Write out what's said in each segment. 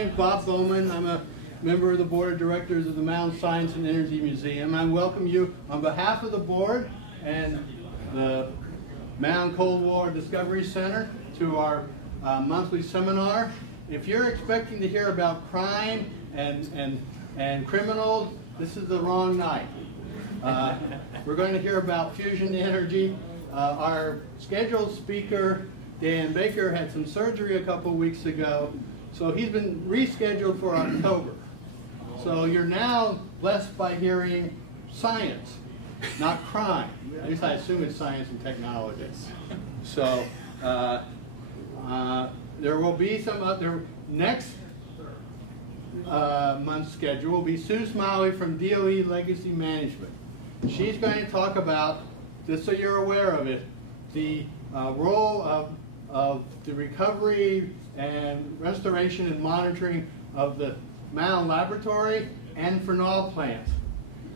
name's Bob Bowman. I'm a member of the Board of Directors of the Mound Science and Energy Museum. I welcome you on behalf of the board and the Mound Cold War Discovery Center to our monthly seminar. If you're expecting to hear about crime and criminals, this is the wrong night. We're going to hear about fusion energy. Our scheduled speaker, Dan Baker, had some surgery a couple weeks ago, so he's been rescheduled for October. So you're now blessed by hearing science, not crime. At least I assume it's science and technology. So there will be some other, next month's schedule will be Sue Smiley from DOE Legacy Management. She's going to talk about, just so you're aware of it, the role of the recovery and restoration and monitoring of the Mound Laboratory and phenol plants.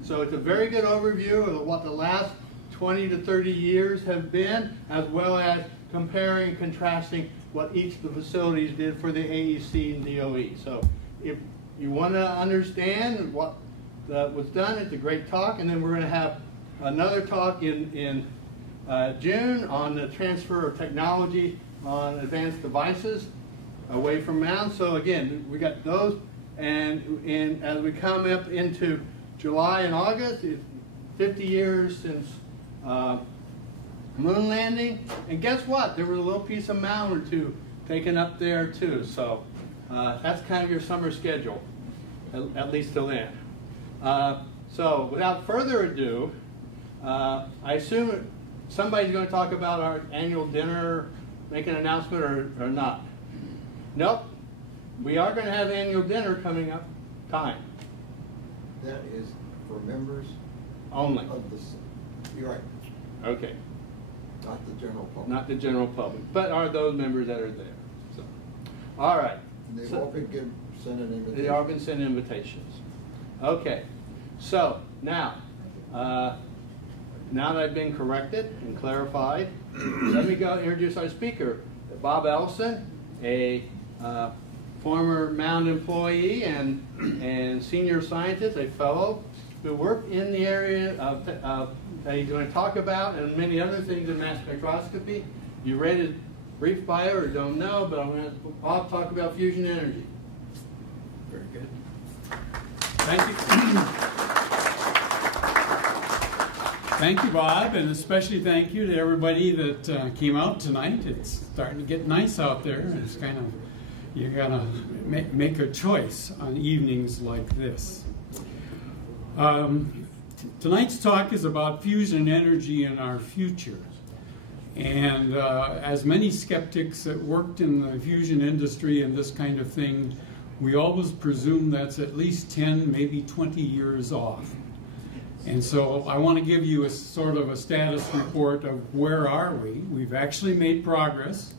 So it's a very good overview of what the last 20 to 30 years have been, as well as comparing and contrasting what each of the facilities did for the AEC and DOE. So if you want to understand what was done, it's a great talk, and then we're going to have another talk in June on the transfer of technology on advanced devices away from Mound. So again, we got those, and as we come up into July and August, it's 50 years since moon landing, and guess what? There was a little piece of Mound or two taken up there too. So that's kind of your summer schedule, at least till then. So without further ado, I assume somebody's going to talk about our annual dinner, make an announcement, or not. Nope. We are going to have annual dinner coming up. Time. That is for members only. Of the, you're right. Okay. Not the general public. Not the general public, but are those members that are there. So, all right. And they've all been sent an invitation. They all been sent invitations. Okay. So now, now that I've been corrected and clarified, let me go introduce our speaker, Bob Ellefson, a former Mound employee and senior scientist, a fellow who worked in the area of that he's going to talk about, and many other things in mass spectroscopy. You read his brief bio or don't know, but I'm going to have Bob talk about fusion energy. Very good. Thank you. Thank you, Bob, and especially thank you to everybody that came out tonight. It's starting to get nice out there. It's kind of, you gotta make a choice on evenings like this. Tonight's talk is about fusion energy and our future. And as many skeptics that worked in the fusion industry and this kind of thing, we always presume that's at least 10, maybe 20 years off. And so I want to give you a sort of a status report of where are we. We've actually made progress,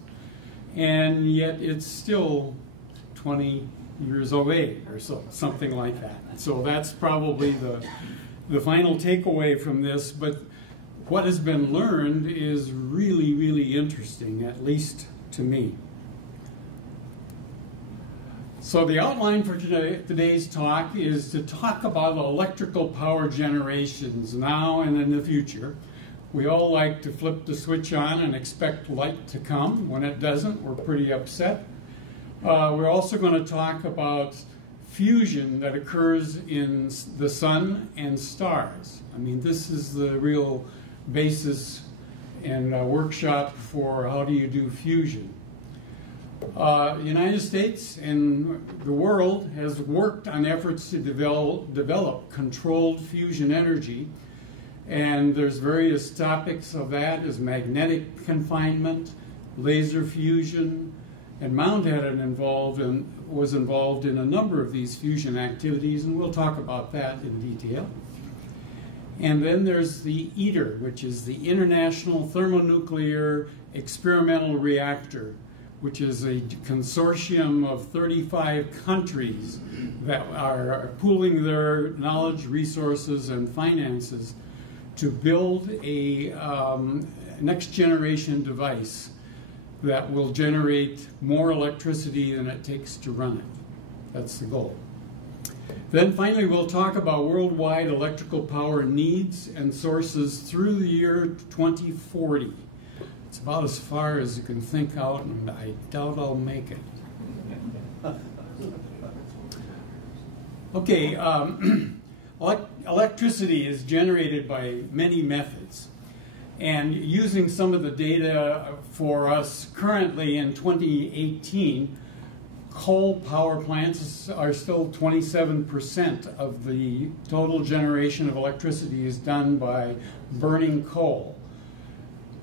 and yet it's still 20 years away or so, something like that. So that's probably the final takeaway from this, but what has been learned is really, really interesting, at least to me. So the outline for today's talk is to talk about electrical power generations now and in the future. We all like to flip the switch on and expect light to come. When it doesn't, we're pretty upset. We're also going to talk about fusion that occurs in the sun and stars. I mean, this is the real basis and workshop for how do you do fusion. The United States and the world has worked on efforts to develop controlled fusion energy, and there's various topics of that as magnetic confinement, laser fusion, and Mound was involved in a number of these fusion activities, and we'll talk about that in detail. And then there's the ITER, which is the International Thermonuclear Experimental Reactor, which is a consortium of 35 countries that are pooling their knowledge, resources, and finances to build a next generation device that will generate more electricity than it takes to run it. That's the goal. Then finally, we'll talk about worldwide electrical power needs and sources through the year 2040. It's about as far as you can think out, and I doubt I'll make it. Okay, electricity is generated by many methods. And using some of the data for us currently in 2018, coal power plants are still 27% of the total generation of electricity is done by burning coal.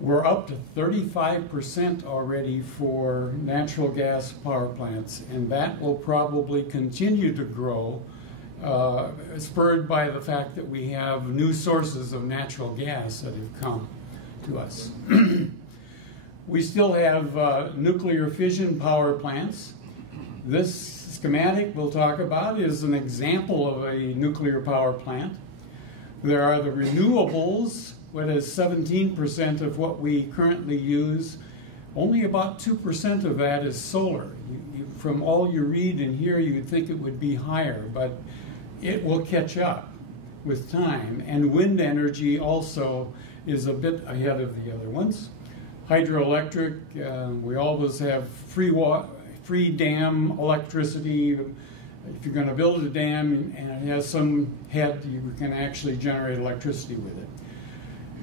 We're up to 35% already for natural gas power plants, and that will probably continue to grow, spurred by the fact that we have new sources of natural gas that have come to us. We still have nuclear fission power plants. This schematic we'll talk about is an example of a nuclear power plant. There are the renewables, what is 17% of what we currently use. Only about 2% of that is solar. From all you read and hear, you would think it would be higher, but it will catch up with time. And wind energy also is a bit ahead of the other ones. Hydroelectric, we always have free dam electricity. If you're going to build a dam and it has some head, you can actually generate electricity with it.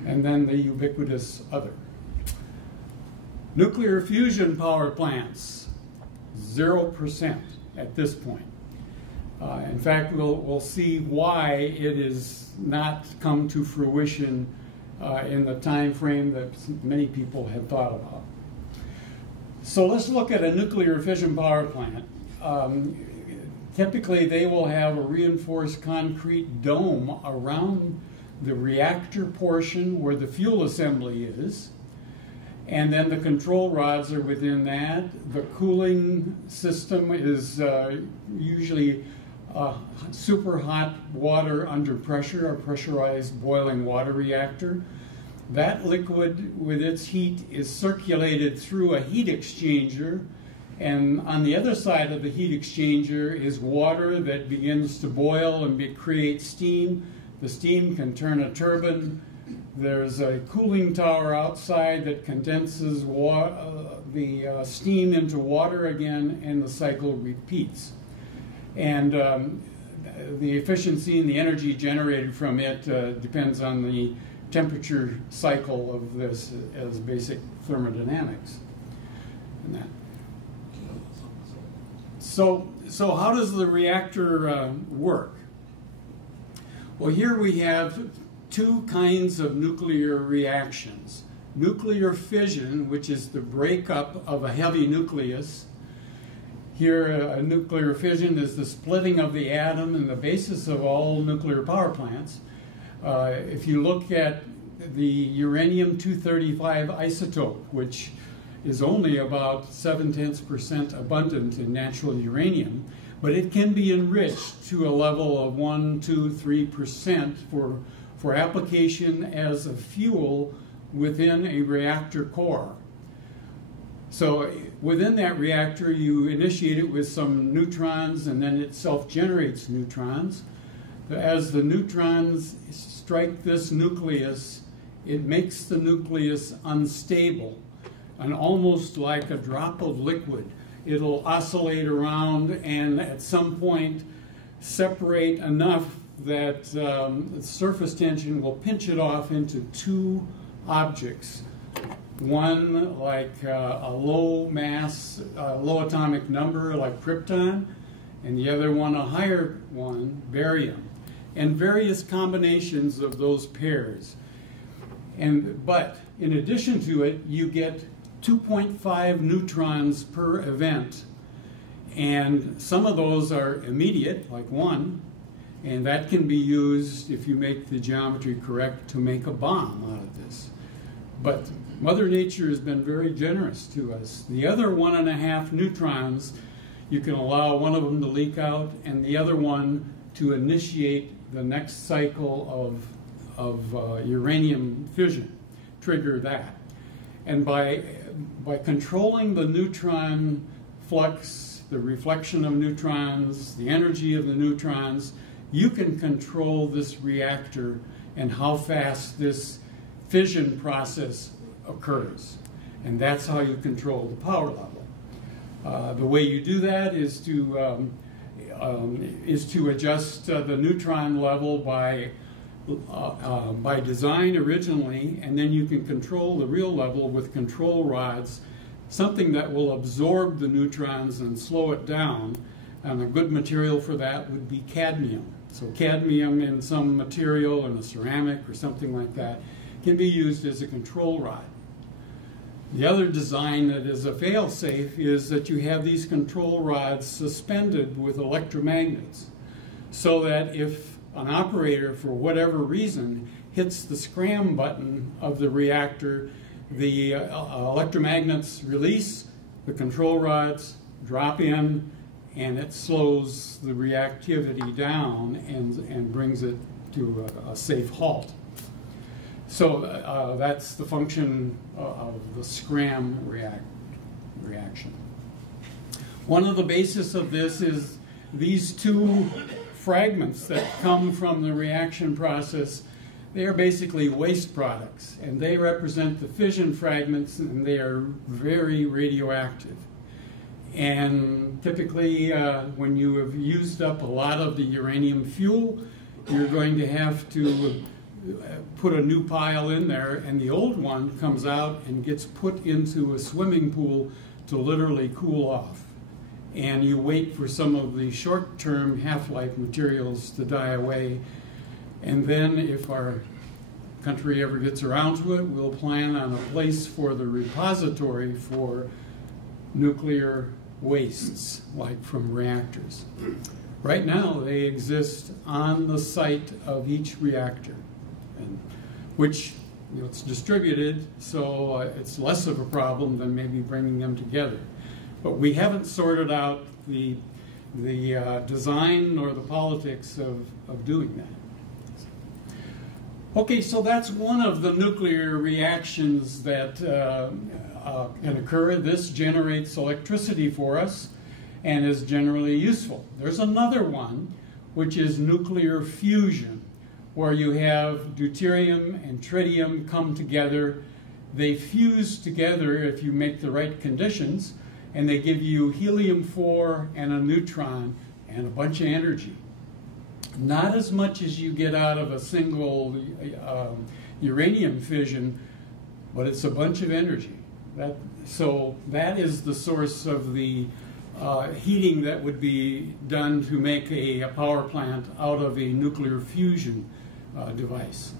And then the ubiquitous other. Nuclear fusion power plants, 0% at this point. In fact, we'll see why it has not come to fruition in the time frame that many people have thought about. So let's look at a nuclear fission power plant. Typically, they will have a reinforced concrete dome around the reactor portion where the fuel assembly is, and then the control rods are within that. The cooling system is usually super hot water under pressure, a pressurized boiling water reactor. That liquid with its heat is circulated through a heat exchanger, and on the other side of the heat exchanger is water that begins to boil and create steam. The steam can turn a turbine. There's a cooling tower outside that condenses the steam into water again, and the cycle repeats. And the efficiency and the energy generated from it depends on the temperature cycle of this as basic thermodynamics. And that. So how does the reactor work? Well, here we have two kinds of nuclear reactions. Nuclear fission, which is the breakup of a heavy nucleus. Here, a nuclear fission is the splitting of the atom and the basis of all nuclear power plants. If you look at the uranium-235 isotope, which is only about 0.7% abundant in natural uranium, but it can be enriched to a level of 1, 2, 3% for application as a fuel within a reactor core. So within that reactor, you initiate it with some neutrons, and then it self-generates neutrons. As the neutrons strike this nucleus, it makes the nucleus unstable, and almost like a drop of liquid. It'll oscillate around and at some point separate enough that the surface tension will pinch it off into two objects. One like a low mass, low atomic number like krypton, and the other one a higher one, barium, and various combinations of those pairs. But in addition to it, you get 2.5 neutrons per event, and some of those are immediate, like 1, and that can be used, if you make the geometry correct, to make a bomb out of this. But Mother Nature has been very generous to us. The other 1.5 neutrons, you can allow one of them to leak out and the other one to initiate the next cycle of uranium fission, trigger that. And by controlling the neutron flux the reflection of neutrons, the energy of the neutrons, you can control this reactor and how fast this fission process occurs. And that's how you control the power level. The way you do that is to adjust the neutron level by design originally, and then you can control the real level with control rods, something that will absorb the neutrons and slow it down. And a good material for that would be cadmium. So cadmium in some material, in a ceramic or something like that, can be used as a control rod. The other design that is a fail-safe is that you have these control rods suspended with electromagnets, so that if an operator, for whatever reason, hits the scram button of the reactor, the electromagnets release, the control rods drop in, and it slows the reactivity down and brings it to a safe halt. So that's the function of the scram reaction. One of the bases of this is these two fragments that come from the reaction process. They are basically waste products, and they represent the fission fragments, and they are very radioactive. And typically, when you have used up a lot of the uranium fuel, you're going to have to put a new pile in there, and the old one comes out and gets put into a swimming pool to literally cool off. And you wait for some of the short-term half-life materials to die away, and then if our country ever gets around to it, we'll plan on a place for the repository for nuclear wastes, like from reactors. Right now, they exist on the site of each reactor, which, you know, it's distributed, so it's less of a problem than maybe bringing them together. But we haven't sorted out the design or the politics of doing that. Okay, so that's one of the nuclear reactions that can occur. This generates electricity for us and is generally useful. There's another one, which is nuclear fusion, where you have deuterium and tritium come together. They fuse together if you make the right conditions, and they give you helium-4 and a neutron and a bunch of energy. Not as much as you get out of a single uranium fission, but it's a bunch of energy. So that is the source of the heating that would be done to make a power plant out of a nuclear fusion device.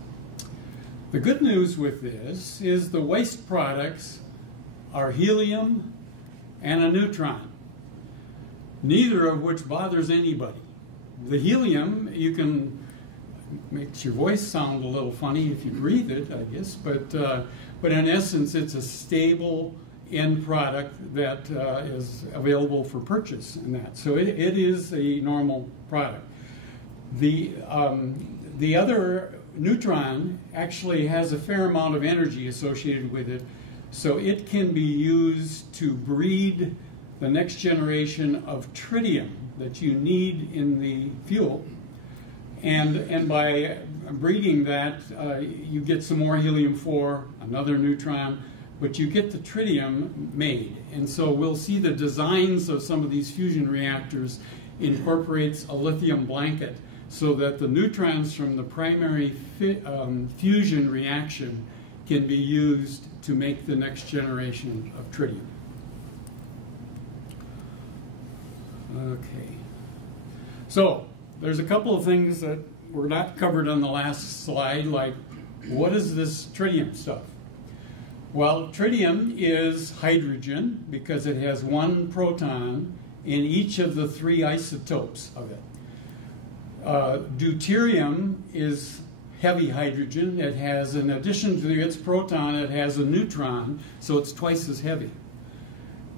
The good news with this is the waste products are helium and a neutron, neither of which bothers anybody. The helium, you can, makes your voice sound a little funny if you breathe it, I guess, but in essence it's a stable end product that is available for purchase in that. So it is a normal product. The other neutron actually has a fair amount of energy associated with it, so it can be used to breed the next generation of tritium that you need in the fuel. And by breeding that, you get some more helium-4, another neutron, but you get the tritium made. And so we'll see the designs of some of these fusion reactors incorporates a lithium blanket so that the neutrons from the primary fusion reaction can be used to make the next generation of tritium. Okay. So there's a couple of things that were not covered on the last slide, like what is this tritium stuff? Well, tritium is hydrogen because it has one proton in each of the three isotopes of it. Deuterium is heavy hydrogen. It has, in addition to its proton, it has a neutron, so it's twice as heavy.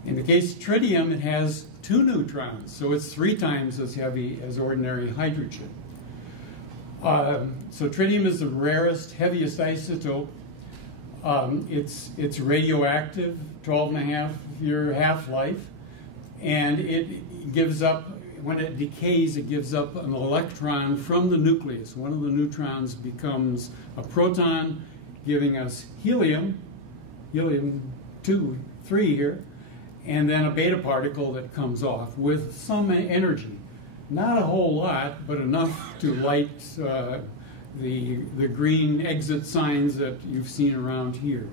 In the case of tritium, it has two neutrons, so it's 3 times as heavy as ordinary hydrogen. So tritium is the rarest, heaviest isotope. It's radioactive, 12.5-year half-life, and it gives up, when it decays, it gives up an electron from the nucleus. One of the neutrons becomes a proton, giving us helium 2, 3 here, and then a beta particle that comes off with some energy. Not a whole lot, but enough to light the green exit signs that you've seen around here.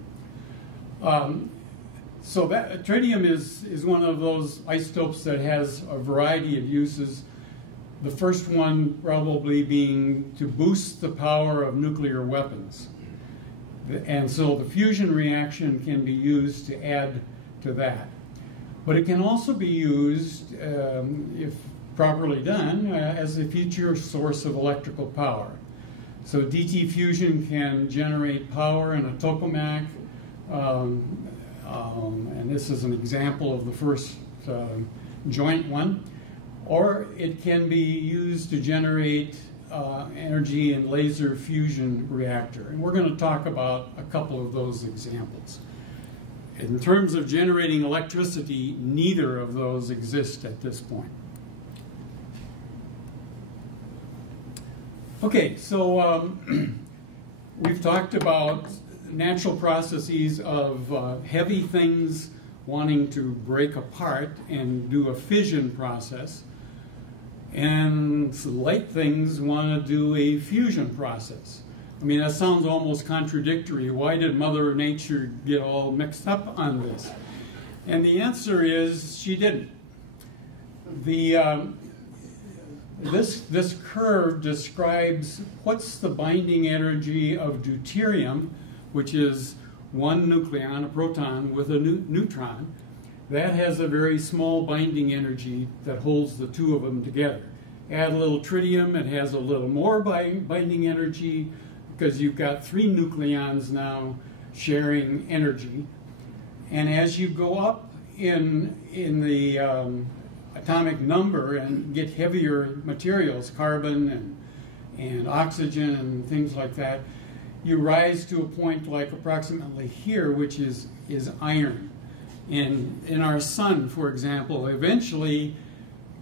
So that tritium is one of those isotopes that has a variety of uses. The first one probably being to boost the power of nuclear weapons. And so the fusion reaction can be used to add to that. But it can also be used, if properly done, as a future source of electrical power. So DT fusion can generate power in a tokamak, and this is an example of the first joint one. Or it can be used to generate energy in laser fusion reactor. And we're going to talk about a couple of those examples. In terms of generating electricity, neither of those exist at this point. Okay, so we've talked about natural processes of heavy things wanting to break apart and do a fission process, and light things want to do a fusion process. I mean, that sounds almost contradictory. Why did Mother Nature get all mixed up on this? And the answer is she didn't. This curve describes what's the binding energy of deuterium, which is one nucleon, a proton, with a neutron. That has a very small binding energy that holds the two of them together. Add a little tritium, it has a little more binding energy, because you've got 3 nucleons now sharing energy. And as you go up in the atomic number and get heavier materials, carbon and oxygen and things like that, you rise to a point like approximately here, which is iron. In our sun, for example, eventually,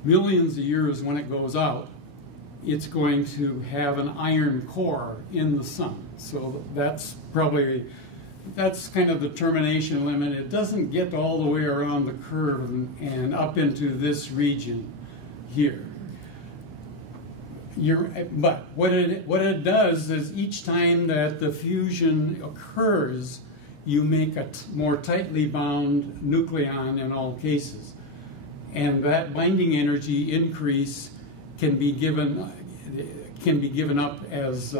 millions of years when it goes out, it's going to have an iron core in the sun. So that's kind of the termination limit. It doesn't get all the way around the curve and up into this region here. But what it does is each time that the fusion occurs, you make a more tightly bound nucleon in all cases. And that binding energy increase can be given up as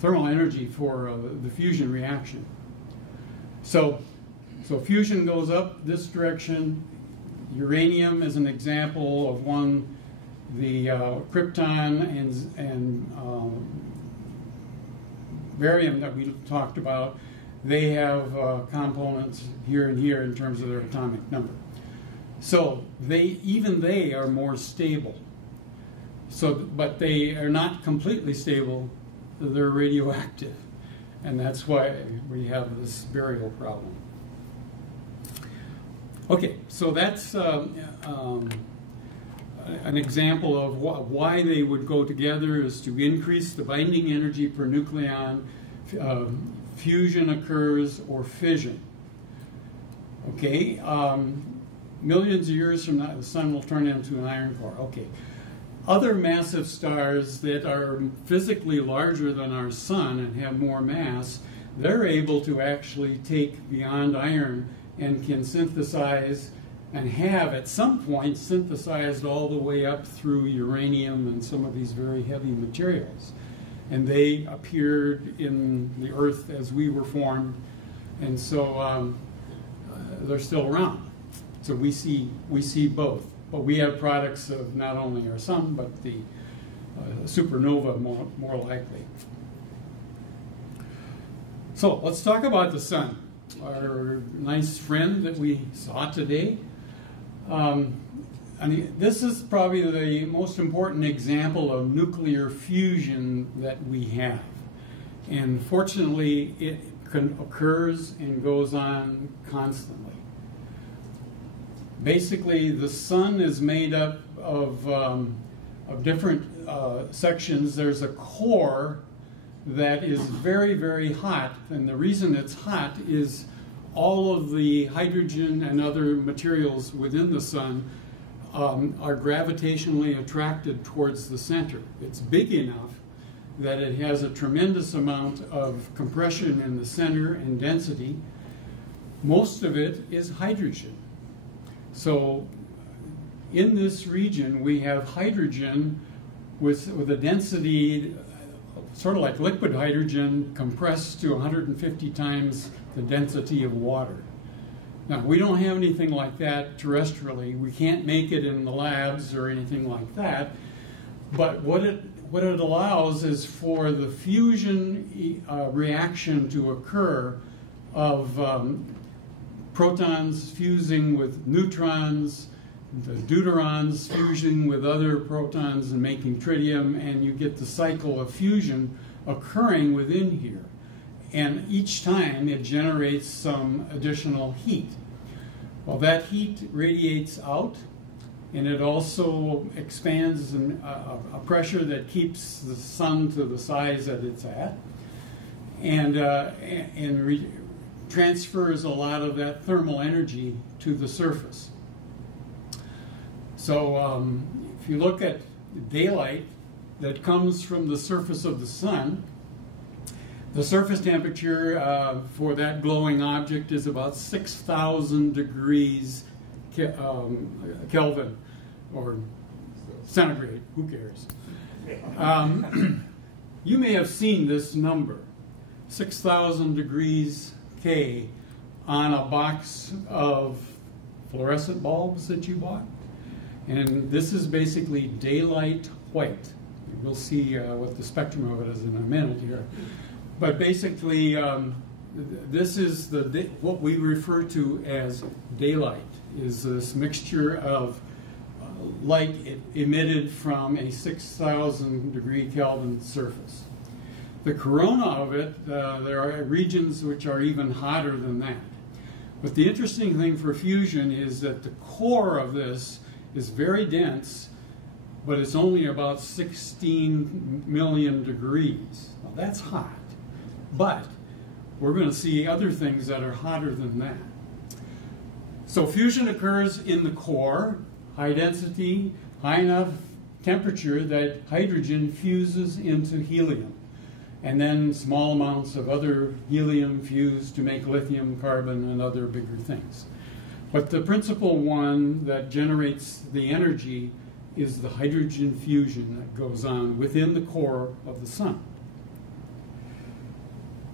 thermal energy for the fusion reaction. So fusion goes up this direction. Uranium is an example of one. The krypton and barium that we talked about, they have components here and here in terms of their atomic number. So even they are more stable. But they are not completely stable. They're radioactive, and that's why we have this burial problem. Okay, so that's an example of why they would go together is to increase the binding energy per nucleon. Fusion occurs or fission. Okay, millions of years from now, the sun will turn into an iron core. Okay. Other massive stars that are physically larger than our sun and have more mass, they're able to actually take beyond iron and can synthesize and have at some point synthesized all the way up through uranium and some of these very heavy materials. And they appeared in the Earth as we were formed, and so they're still around. So we see both. But we have products of not only our sun, but the supernova more likely. So let's talk about the sun, our nice friend that we saw today. This is probably the most important example of nuclear fusion that we have. And fortunately, it occurs and goes on constantly. Basically, the sun is made up of different sections. There's a core that is very, very hot, and the reason it's hot is all of the hydrogen and other materials within the sun are gravitationally attracted towards the center. It's big enough that it has a tremendous amount of compression in the center and density. Most of it is hydrogen. So in this region we have hydrogen with a density sort of like liquid hydrogen compressed to 150 times the density of water. Now, we don't have anything like that terrestrially. We can't make it in the labs or anything like that. But what it allows is for the fusion reaction to occur of protons fusing with neutrons, the deuterons fusing with other protons and making tritium, and you get the cycle of fusion occurring within here. And each time it generates some additional heat. Well, that heat radiates out, and it also expands a pressure that keeps the sun to the size that it's at, and transfers a lot of that thermal energy to the surface. So if you look at daylight that comes from the surface of the sun, the surface temperature for that glowing object is about 6,000 degrees Kelvin, or centigrade, who cares? You may have seen this number, 6,000 degrees K, on a box of fluorescent bulbs that you bought. And this is basically daylight white. We'll see what the spectrum of it is in a minute here. But basically, this is what we refer to as daylight, is this mixture of light emitted from a 6,000 degree Kelvin surface. The corona of it, there are regions which are even hotter than that. But the interesting thing for fusion is that the core of this is very dense, but it's only about 16 million degrees. Now that's hot, but we're going to see other things that are hotter than that. So fusion occurs in the core, high density, high enough temperature that hydrogen fuses into helium, and then small amounts of other helium fuse to make lithium, carbon, and other bigger things. But the principal one that generates the energy is the hydrogen fusion that goes on within the core of the sun.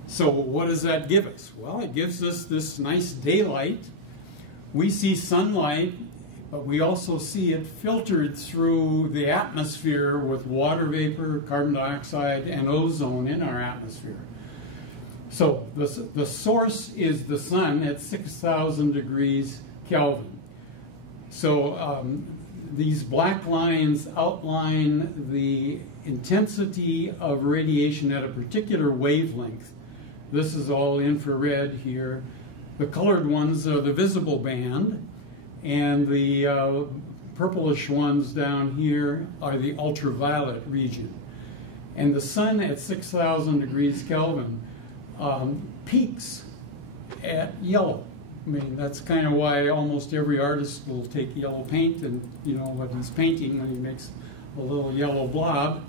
So what does that give us? Well, it gives us this nice daylight. We see sunlight, but we also see it filtered through the atmosphere with water vapor, carbon dioxide, and ozone in our atmosphere. So the source is the sun at 6,000 degrees Kelvin. So these black lines outline the intensity of radiation at a particular wavelength. This is all infrared here. The colored ones are the visible band, and the purplish ones down here are the ultraviolet region. And the sun at 6,000 degrees Kelvin peaks at yellow. I mean, that's kind of why almost every artist will take yellow paint and, you know, what he's painting when he makes a little yellow blob.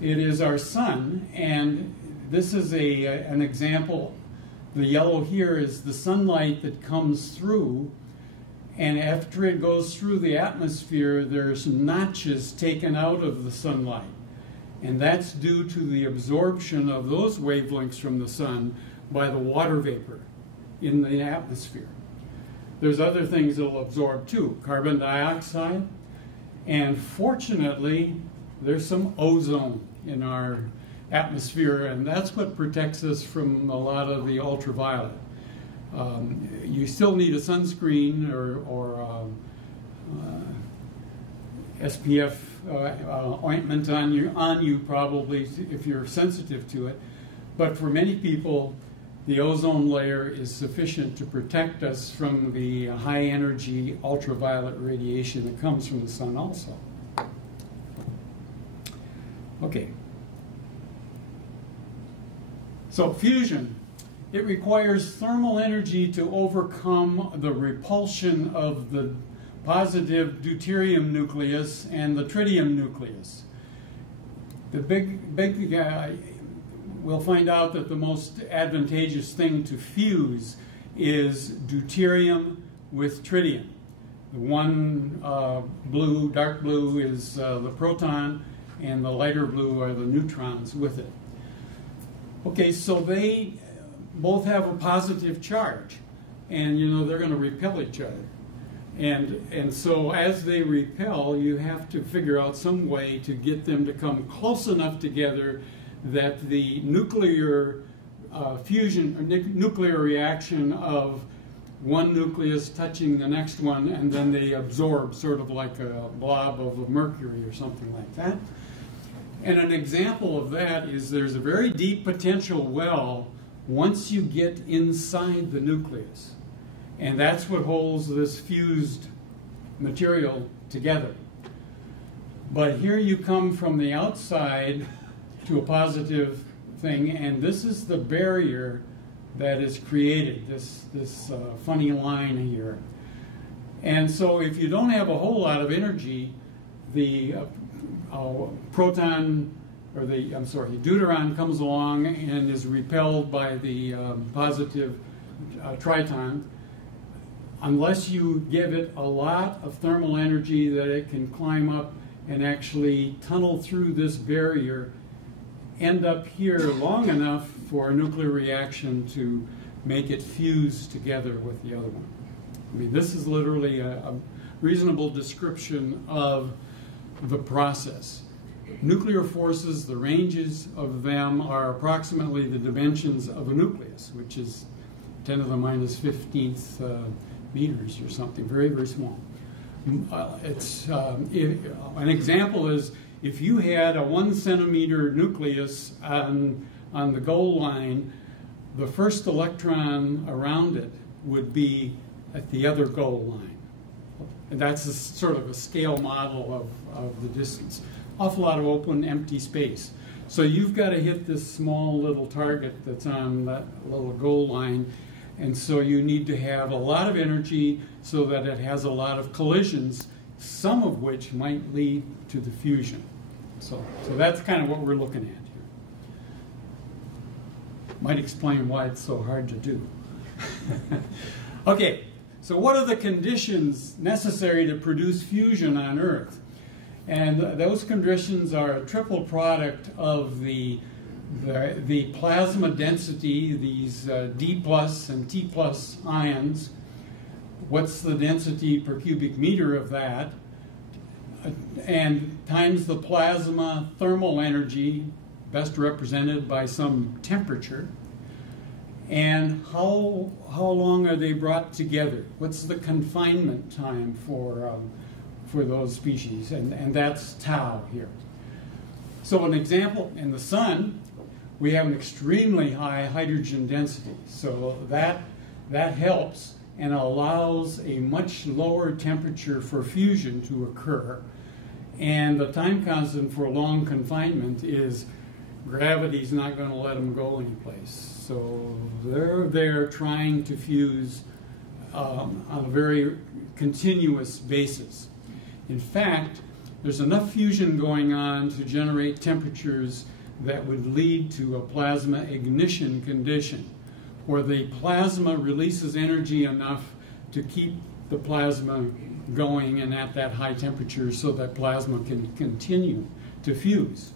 It is our sun, and this is an example. The yellow here is the sunlight that comes through, and after it goes through the atmosphere, there's notches taken out of the sunlight. And that's due to the absorption of those wavelengths from the sun by the water vapor in the atmosphere. There's other things that will absorb too, carbon dioxide, and fortunately, there's some ozone in our atmosphere, and that's what protects us from a lot of the ultraviolet. You still need a sunscreen or SPF ointment on you probably if you're sensitive to it, but for many people, the ozone layer is sufficient to protect us from the high energy ultraviolet radiation that comes from the sun also. Okay. So fusion, it requires thermal energy to overcome the repulsion of the positive deuterium nucleus and the tritium nucleus. We'll find out that the most advantageous thing to fuse is deuterium with tritium. The one blue, dark blue is the proton, and the lighter blue are the neutrons with it. Okay, so they both have a positive charge, and you know they're going to repel each other. And so as they repel, you have to figure out some way to get them to come close enough together that the nuclear fusion or nuclear reaction of one nucleus touching the next one, and then they absorb sort of like a blob of mercury or something like that. And an example of that is there's a very deep potential well once you get inside the nucleus. And that's what holds this fused material together. But here you come from the outside to a positive thing, and this is the barrier that is created, this funny line here. And so if you don't have a whole lot of energy, the proton, or the deuteron comes along and is repelled by the positive triton. Unless you give it a lot of thermal energy that it can climb up and actually tunnel through this barrier, end up here long enough for a nuclear reaction to make it fuse together with the other one. I mean, this is literally a reasonable description of the process. Nuclear forces, the ranges of them are approximately the dimensions of a nucleus, which is 10 to the minus 15th meters or something, very, very small. An example is if you had a 1 centimeter nucleus on the goal line, the first electron around it would be at the other goal line. And that's sort of a scale model of the distance. Awful lot of open, empty space. So you've got to hit this small little target that's on that little goal line. And so you need to have a lot of energy so that it has a lot of collisions, some of which might lead to the fusion. So that's kind of what we're looking at here. Might explain why it's so hard to do. Okay, so what are the conditions necessary to produce fusion on Earth? And those conditions are a triple product of the plasma density, these D plus and T plus ions. What's the density per cubic meter of that? And times the plasma thermal energy, best represented by some temperature. And how long are they brought together? What's the confinement time for those species? And that's tau here. So an example, in the sun, we have an extremely high hydrogen density. So that helps and allows a much lower temperature for fusion to occur. And the time constant for long confinement is gravity's not going to let them go anyplace. So they're there trying to fuse on a very continuous basis. In fact, there's enough fusion going on to generate temperatures that would lead to a plasma ignition condition, where the plasma releases energy enough to keep the plasma going and at that high temperature so that plasma can continue to fuse.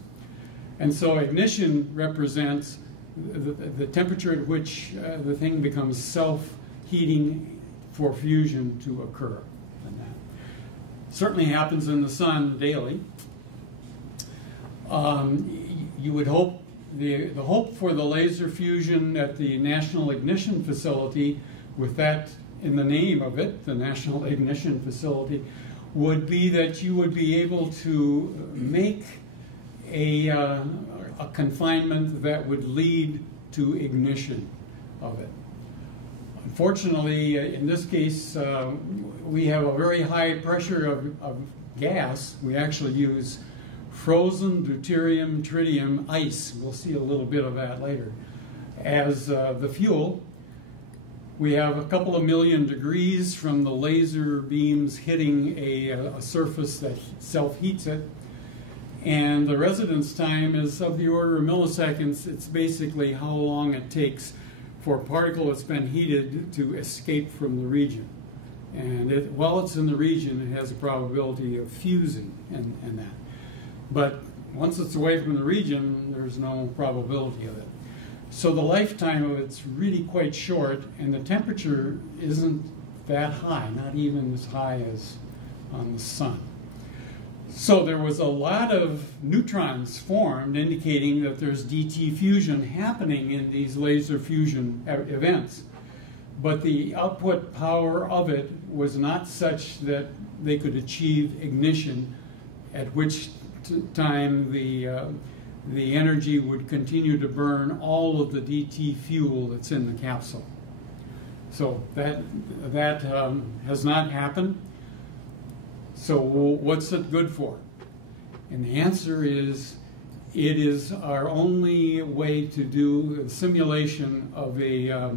And so ignition represents the temperature at which the thing becomes self-heating for fusion to occur. And that certainly happens in the sun daily. You would hope, the hope for the laser fusion at the National Ignition Facility, with that in the name of it, the National Ignition Facility, would be that you would be able to make a confinement that would lead to ignition of it. Unfortunately, in this case, we have a very high pressure of gas. We actually use frozen deuterium, tritium, ice. We'll see a little bit of that later. As the fuel, we have a couple of million degrees from the laser beams hitting a surface that self-heats it. And the residence time is of the order of milliseconds. It's basically how long it takes for a particle that's been heated to escape from the region. And while it's in the region, it has a probability of fusing and that. But once it's away from the region, there's no probability of it. So the lifetime of it's really quite short, and the temperature isn't that high, not even as high as on the sun. So there was a lot of neutrons formed, indicating that there's DT fusion happening in these laser fusion events. But the output power of it was not such that they could achieve ignition, at which time the energy would continue to burn all of the DT fuel that's in the capsule. So that has not happened. So what's it good for? And the answer is, it is our only way to do a simulation of a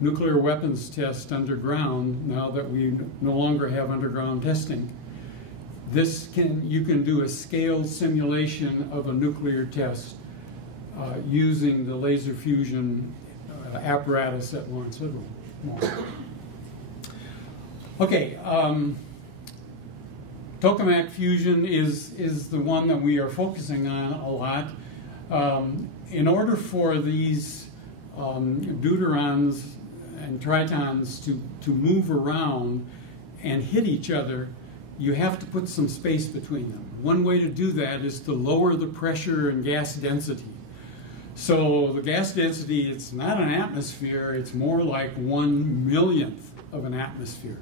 nuclear weapons test underground, now that we no longer have underground testing. You can do a scaled simulation of a nuclear test using the laser fusion apparatus at Lawrence Livermore. Okay, Tokamak fusion is the one that we are focusing on a lot. In order for these deuterons and tritons to move around and hit each other, you have to put some space between them. One way to do that is to lower the pressure and gas density. So the gas density, it's not an atmosphere, it's more like 1/1,000,000th of an atmosphere.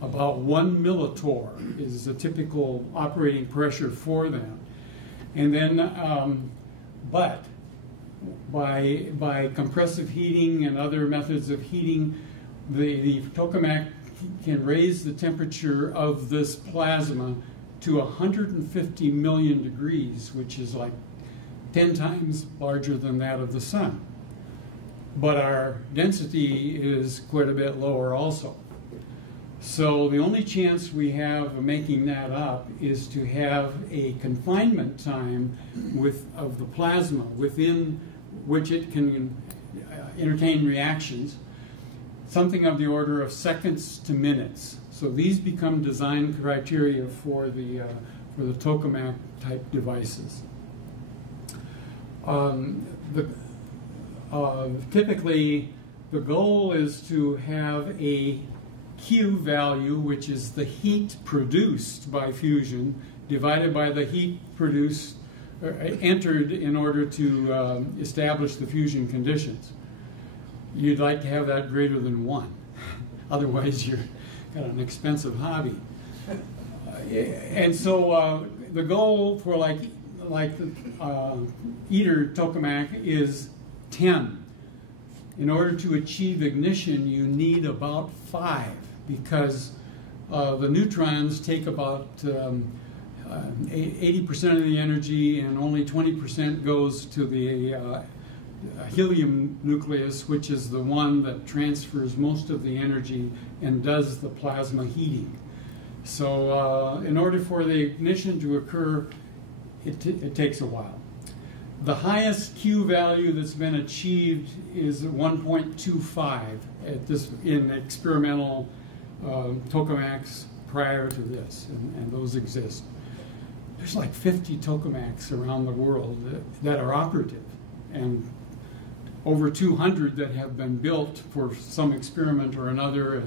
About 1 millitorr is a typical operating pressure for them. And then, but by compressive heating and other methods of heating, the tokamak can raise the temperature of this plasma to 150 million degrees, which is like 10 times larger than that of the sun. But our density is quite a bit lower also. So the only chance we have of making that up is to have a confinement time of the plasma within which it can entertain reactions, something of the order of seconds to minutes. So these become design criteria for the tokamak type devices. Typically, the goal is to have a Q value, which is the heat produced by fusion, divided by the heat produced entered in order to establish the fusion conditions. You'd like to have that greater than 1. Otherwise, you've got an expensive hobby. And so the goal for like the ITER tokamak is 10. In order to achieve ignition, you need about 5, because the neutrons take about 80% of the energy, and only 20% goes to the helium nucleus, which is the one that transfers most of the energy and does the plasma heating. So in order for the ignition to occur, it takes a while. The highest Q value that's been achieved is 1.25 in experimental tokamaks prior to this, and those exist. There's like 50 tokamaks around the world that are operative, and over 200 that have been built for some experiment or another,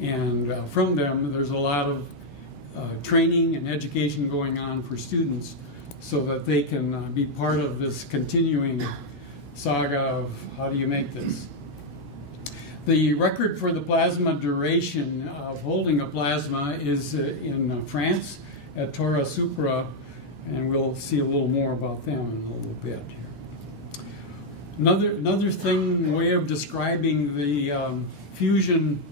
and from them there's a lot of training and education going on for students so that they can be part of this continuing saga of how do you make this. The record for the plasma duration of holding a plasma is in France at Torre Supra, and we'll see a little more about them in a little bit here. Another way of describing the fusion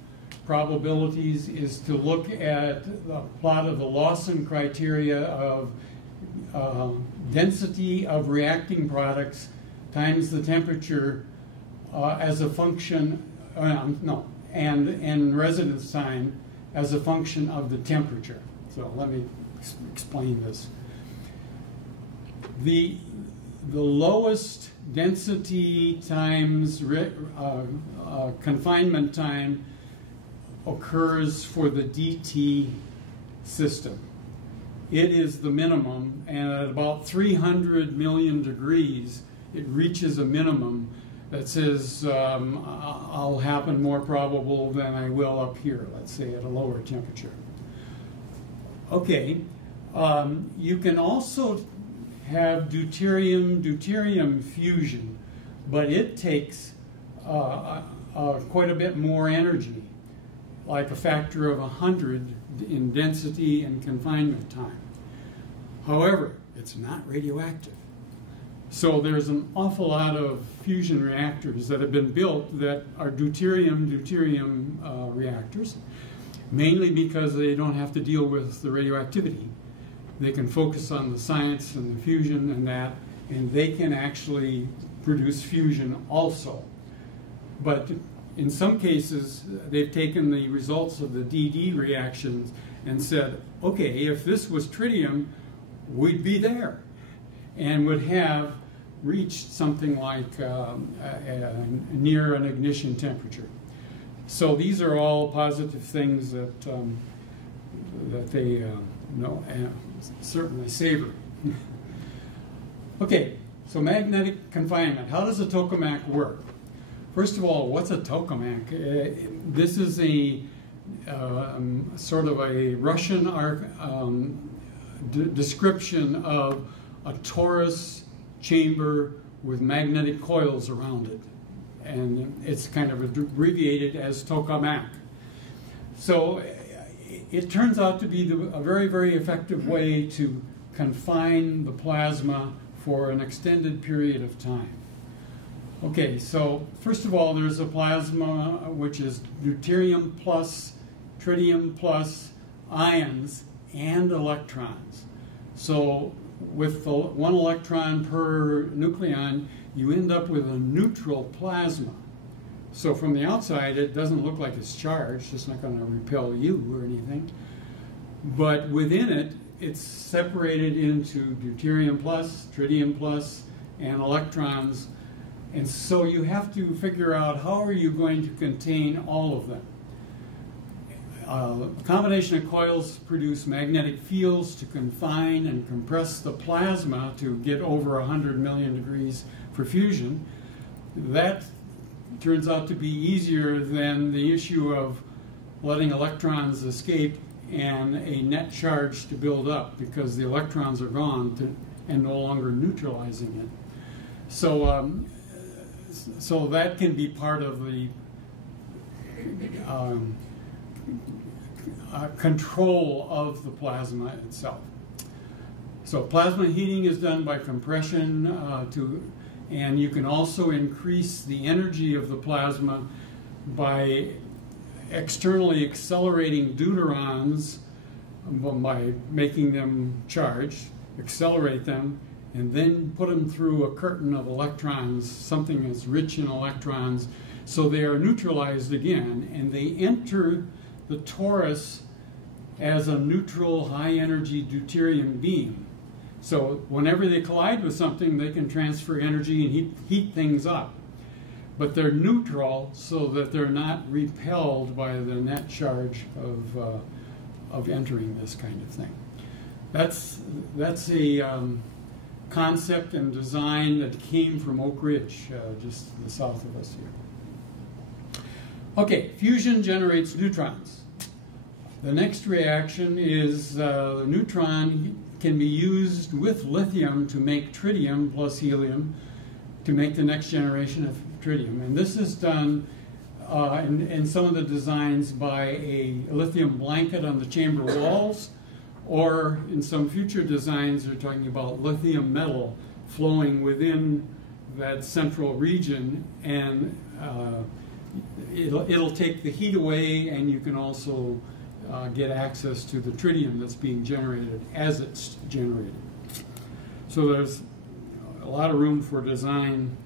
probabilities is to look at the plot of the Lawson criteria of density of reacting products times the temperature as a function, and residence time as a function of the temperature. So let me explain this. The lowest density times confinement time occurs for the DT system. It is the minimum, and at about 300 million degrees, it reaches a minimum that says I'll happen more probable than I will up here, let's say at a lower temperature. Okay, you can also have deuterium fusion, but it takes quite a bit more energy, like a factor of 100 in density and confinement time. However, it's not radioactive. So there's an awful lot of fusion reactors that have been built that are deuterium reactors, mainly because they don't have to deal with the radioactivity. They can focus on the science and the fusion and that, and they can actually produce fusion also. But in some cases, they've taken the results of the DD reactions and said, okay, if this was tritium, we'd be there and would have reached something like near an ignition temperature. So these are all positive things that they certainly savor. Okay, so magnetic confinement. How does a tokamak work? First of all, what's a tokamak? This is a sort of a Russian description of a torus chamber with magnetic coils around it. And it's kind of abbreviated as tokamak. So it turns out to be a very, very effective way to confine the plasma for an extended period of time. Okay, so first of all, there's a plasma which is deuterium plus, tritium plus, ions, and electrons. So with the 1 electron per nucleon, you end up with a neutral plasma. So from the outside, it doesn't look like it's charged. It's not going to repel you or anything. But within it, it's separated into deuterium plus, tritium plus, and electrons. And so you have to figure out how are you going to contain all of them. A combination of coils produce magnetic fields to confine and compress the plasma to get over 100 million degrees for fusion. That turns out to be easier than the issue of letting electrons escape and a net charge to build up, because the electrons are gone and no longer neutralizing it. So, so that can be part of the control of the plasma itself. So plasma heating is done by compression and you can also increase the energy of the plasma by externally accelerating deuterons by making them charged, accelerate them, and then put them through a curtain of electrons, something that's rich in electrons, so they are neutralized again, and they enter the torus as a neutral high-energy deuterium beam. So whenever they collide with something, they can transfer energy and heat things up. But they're neutral so that they're not repelled by the net charge of entering this kind of thing. That's a concept and design that came from Oak Ridge, just to the south of us here. Okay, fusion generates neutrons. The next reaction is the neutron can be used with lithium to make tritium plus helium to make the next generation of tritium. And this is done in some of the designs by a lithium blanket on the chamber walls, or in some future designs they're talking about lithium metal flowing within that central region, and it'll take the heat away, and you can also get access to the tritium that's being generated as it's generated. So there's a lot of room for design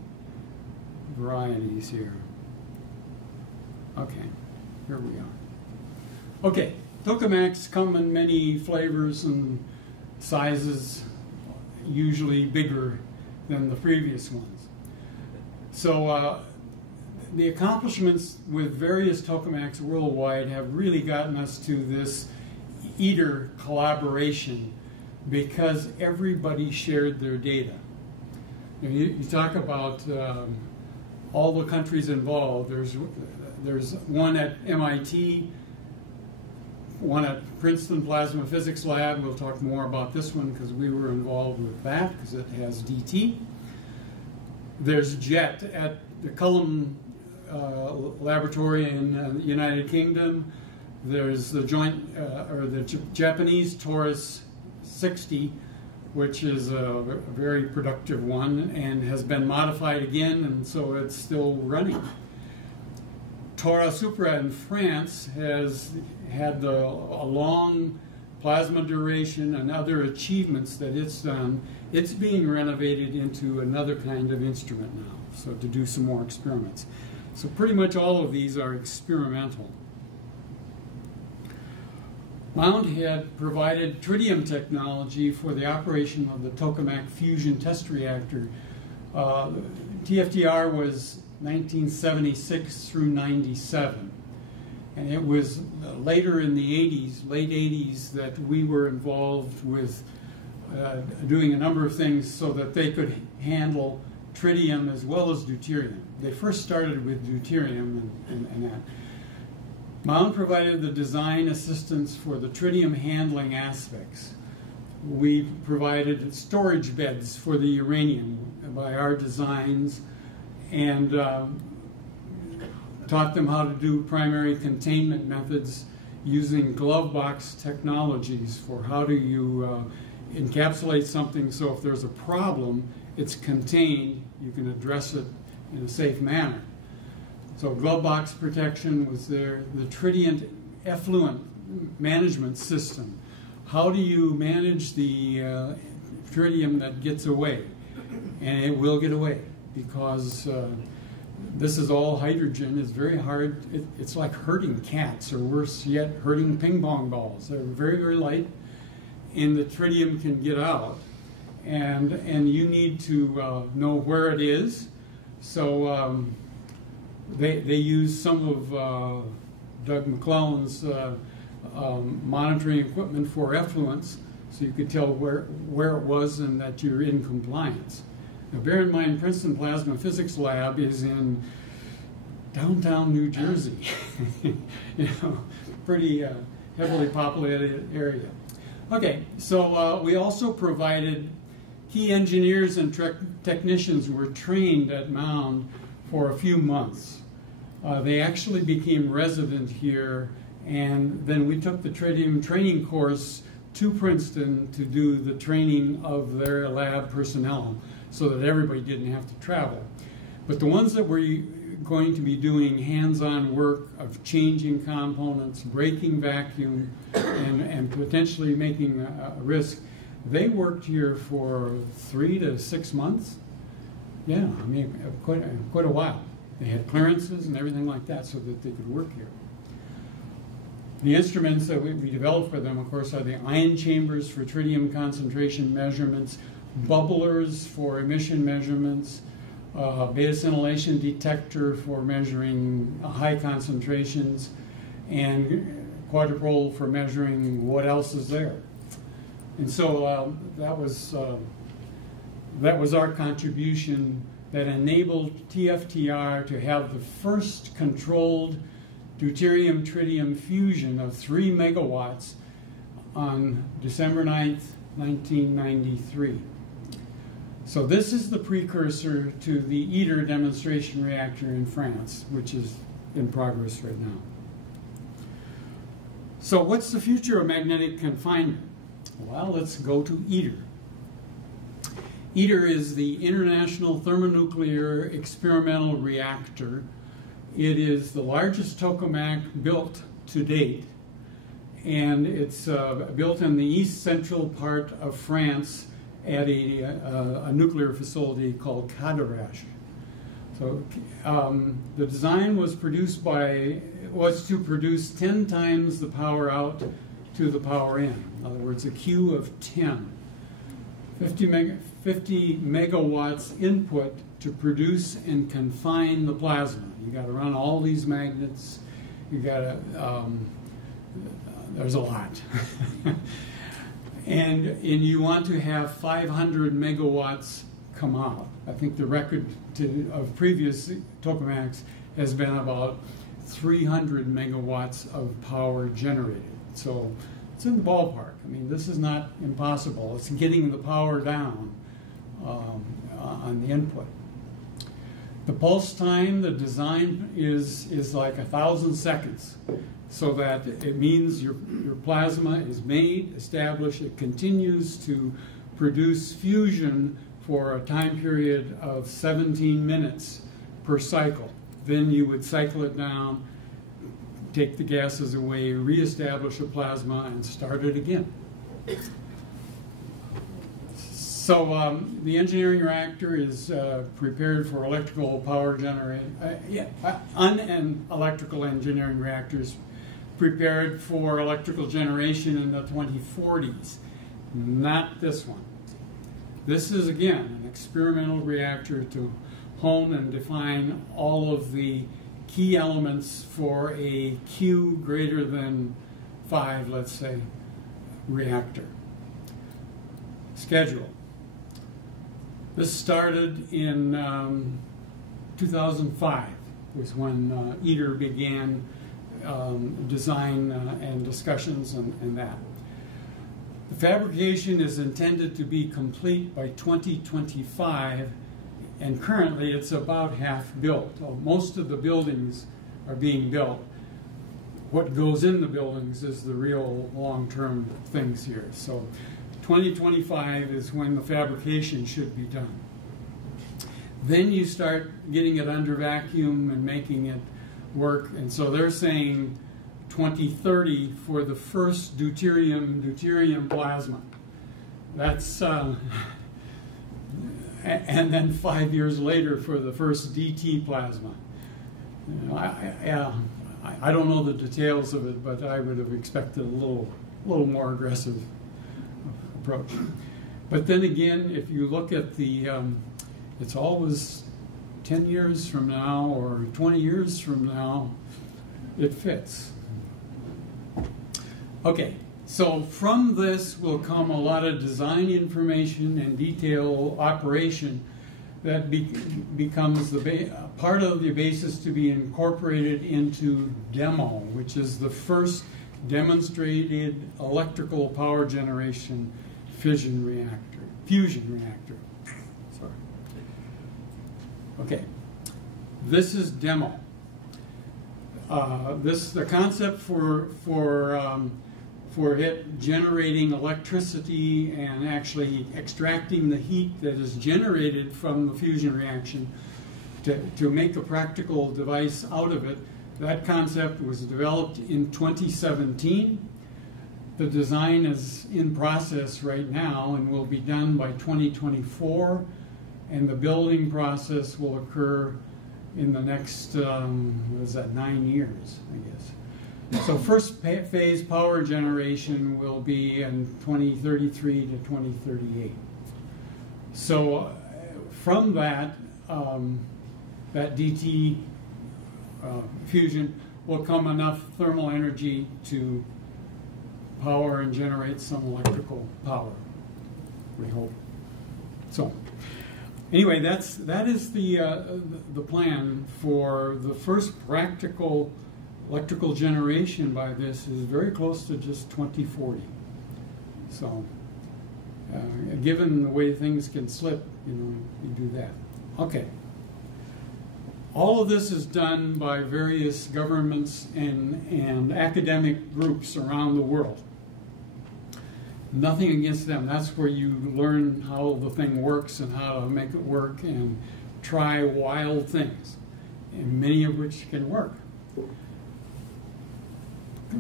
varieties here. Okay, here we are. Okay, tokamaks come in many flavors and sizes, usually bigger than the previous ones. So the accomplishments with various tokamaks worldwide have really gotten us to this ITER collaboration because everybody shared their data. You talk about all the countries involved. There's one at MIT, one at Princeton Plasma Physics Lab. We'll talk more about this one because we were involved with that because it has DT. There's JET at the Cullum Laboratory in the United Kingdom. There's the Japanese Taurus 60, which is a very productive one and has been modified again, and so it's still running. Tora Supra in France has had a long plasma duration and other achievements that it's done. It's being renovated into another kind of instrument now, so to do some more experiments. So pretty much all of these are experimental. Mound had provided tritium technology for the operation of the Tokamak fusion test reactor. TFTR was 1976 through 97. And it was later in the 80s, late 80s, that we were involved with doing a number of things so that they could handle tritium as well as deuterium. They first started with deuterium and that. Mound provided the design assistance for the tritium handling aspects. We provided storage beds for the uranium by our designs and taught them how to do primary containment methods using glove box technologies for how do you encapsulate something so if there's a problem, it's contained, you can address it in a safe manner. So glove box protection was there. The tritium effluent management system. How do you manage the tritium that gets away? And it will get away because this is all hydrogen. It's very hard. It's like herding cats, or worse yet, herding ping pong balls. They're very, very light, and the tritium can get out. And you need to know where it is. So they use some of Doug McClellan's monitoring equipment for effluents, so you could tell where it was and that you're in compliance. Now bear in mind, Princeton Plasma Physics Lab is in downtown New Jersey, pretty heavily populated area. Okay, so we also provided key engineers and technicians who were trained at Mound for a few months. They actually became resident here, and then we took the tritium training course to Princeton to do the training of their lab personnel so that everybody didn't have to travel. But the ones that were going to be doing hands-on work of changing components, breaking vacuum, and potentially making a risk, they worked here for 3 to 6 months. Yeah, I mean, quite a while. They had clearances and everything like that so that they could work here. The instruments that we developed for them, of course, are the ion chambers for tritium concentration measurements, bubblers for emission measurements, beta scintillation detector for measuring high concentrations, and quadrupole for measuring what else is there. And so that was our contribution that enabled TFTR to have the first controlled deuterium-tritium fusion of 3 megawatts on December 9th, 1993. So this is the precursor to the ITER demonstration reactor in France, which is in progress right now. So what's the future of magnetic confinement? Well, let's go to ITER. ITER is the International Thermonuclear Experimental Reactor. It is the largest tokamak built to date, and it's built in the east central part of France at a nuclear facility called Cadarache. So the design was to produce 10 times the power out to the power in. In other words, a Q of 10. 50 megawatts input to produce and confine the plasma. You got to run all these magnets. You got to, there's a lot. and you want to have 500 megawatts come out. I think the record of previous tokamaks has been about 300 megawatts of power generated. So it's in the ballpark. I mean, this is not impossible. It's getting the power down on the input. The pulse time, the design is like 1,000 seconds, so that it means your plasma is made, established, it continues to produce fusion for a time period of 17 minutes per cycle. Then you would cycle it down, take the gases away, reestablish a plasma, and start it again. So the engineering reactor is prepared for electrical power generation. And electrical engineering reactors prepared for electrical generation in the 2040s. Not this one. This is, again, an experimental reactor to hone and define all of the key elements for a Q greater than 5, let's say, reactor. Schedule. This started in 2005, was when ITER began design and discussions and that. The fabrication is intended to be complete by 2025, and currently it's about half built. Most of the buildings are being built. What goes in the buildings is the real long-term things here. So 2025 is when the fabrication should be done. Then you start getting it under vacuum and making it work, and so they're saying 2030 for the first deuterium plasma. That's and then 5 years later for the first DT plasma. You know, I don't know the details of it, but I would have expected a little more aggressive approach. But then again, if you look at the, it's always 10 years from now or 20 years from now, it fits. Okay, so from this will come a lot of design information and detail operation that becomes the part of the basis to be incorporated into demo, which is the first demonstrated electrical power generation fusion reactor. Sorry. Okay, this is demo. The concept for it generating electricity and actually extracting the heat that is generated from the fusion reaction to make a practical device out of it. That concept was developed in 2017. The design is in process right now and will be done by 2024, and the building process will occur in the next, 9 years, I guess. So first phase power generation will be in 2033 to 2038. So from that, that DT fusion will come enough thermal energy to power and generate some electrical power, we hope. So anyway, that is the plan for the first practical electrical generation by this is very close to just 2040. So given the way things can slip, you do that. Okay. All of this is done by various governments and academic groups around the world. Nothing against them. That's where you learn how the thing works and how to make it work and try wild things, and many of which can work.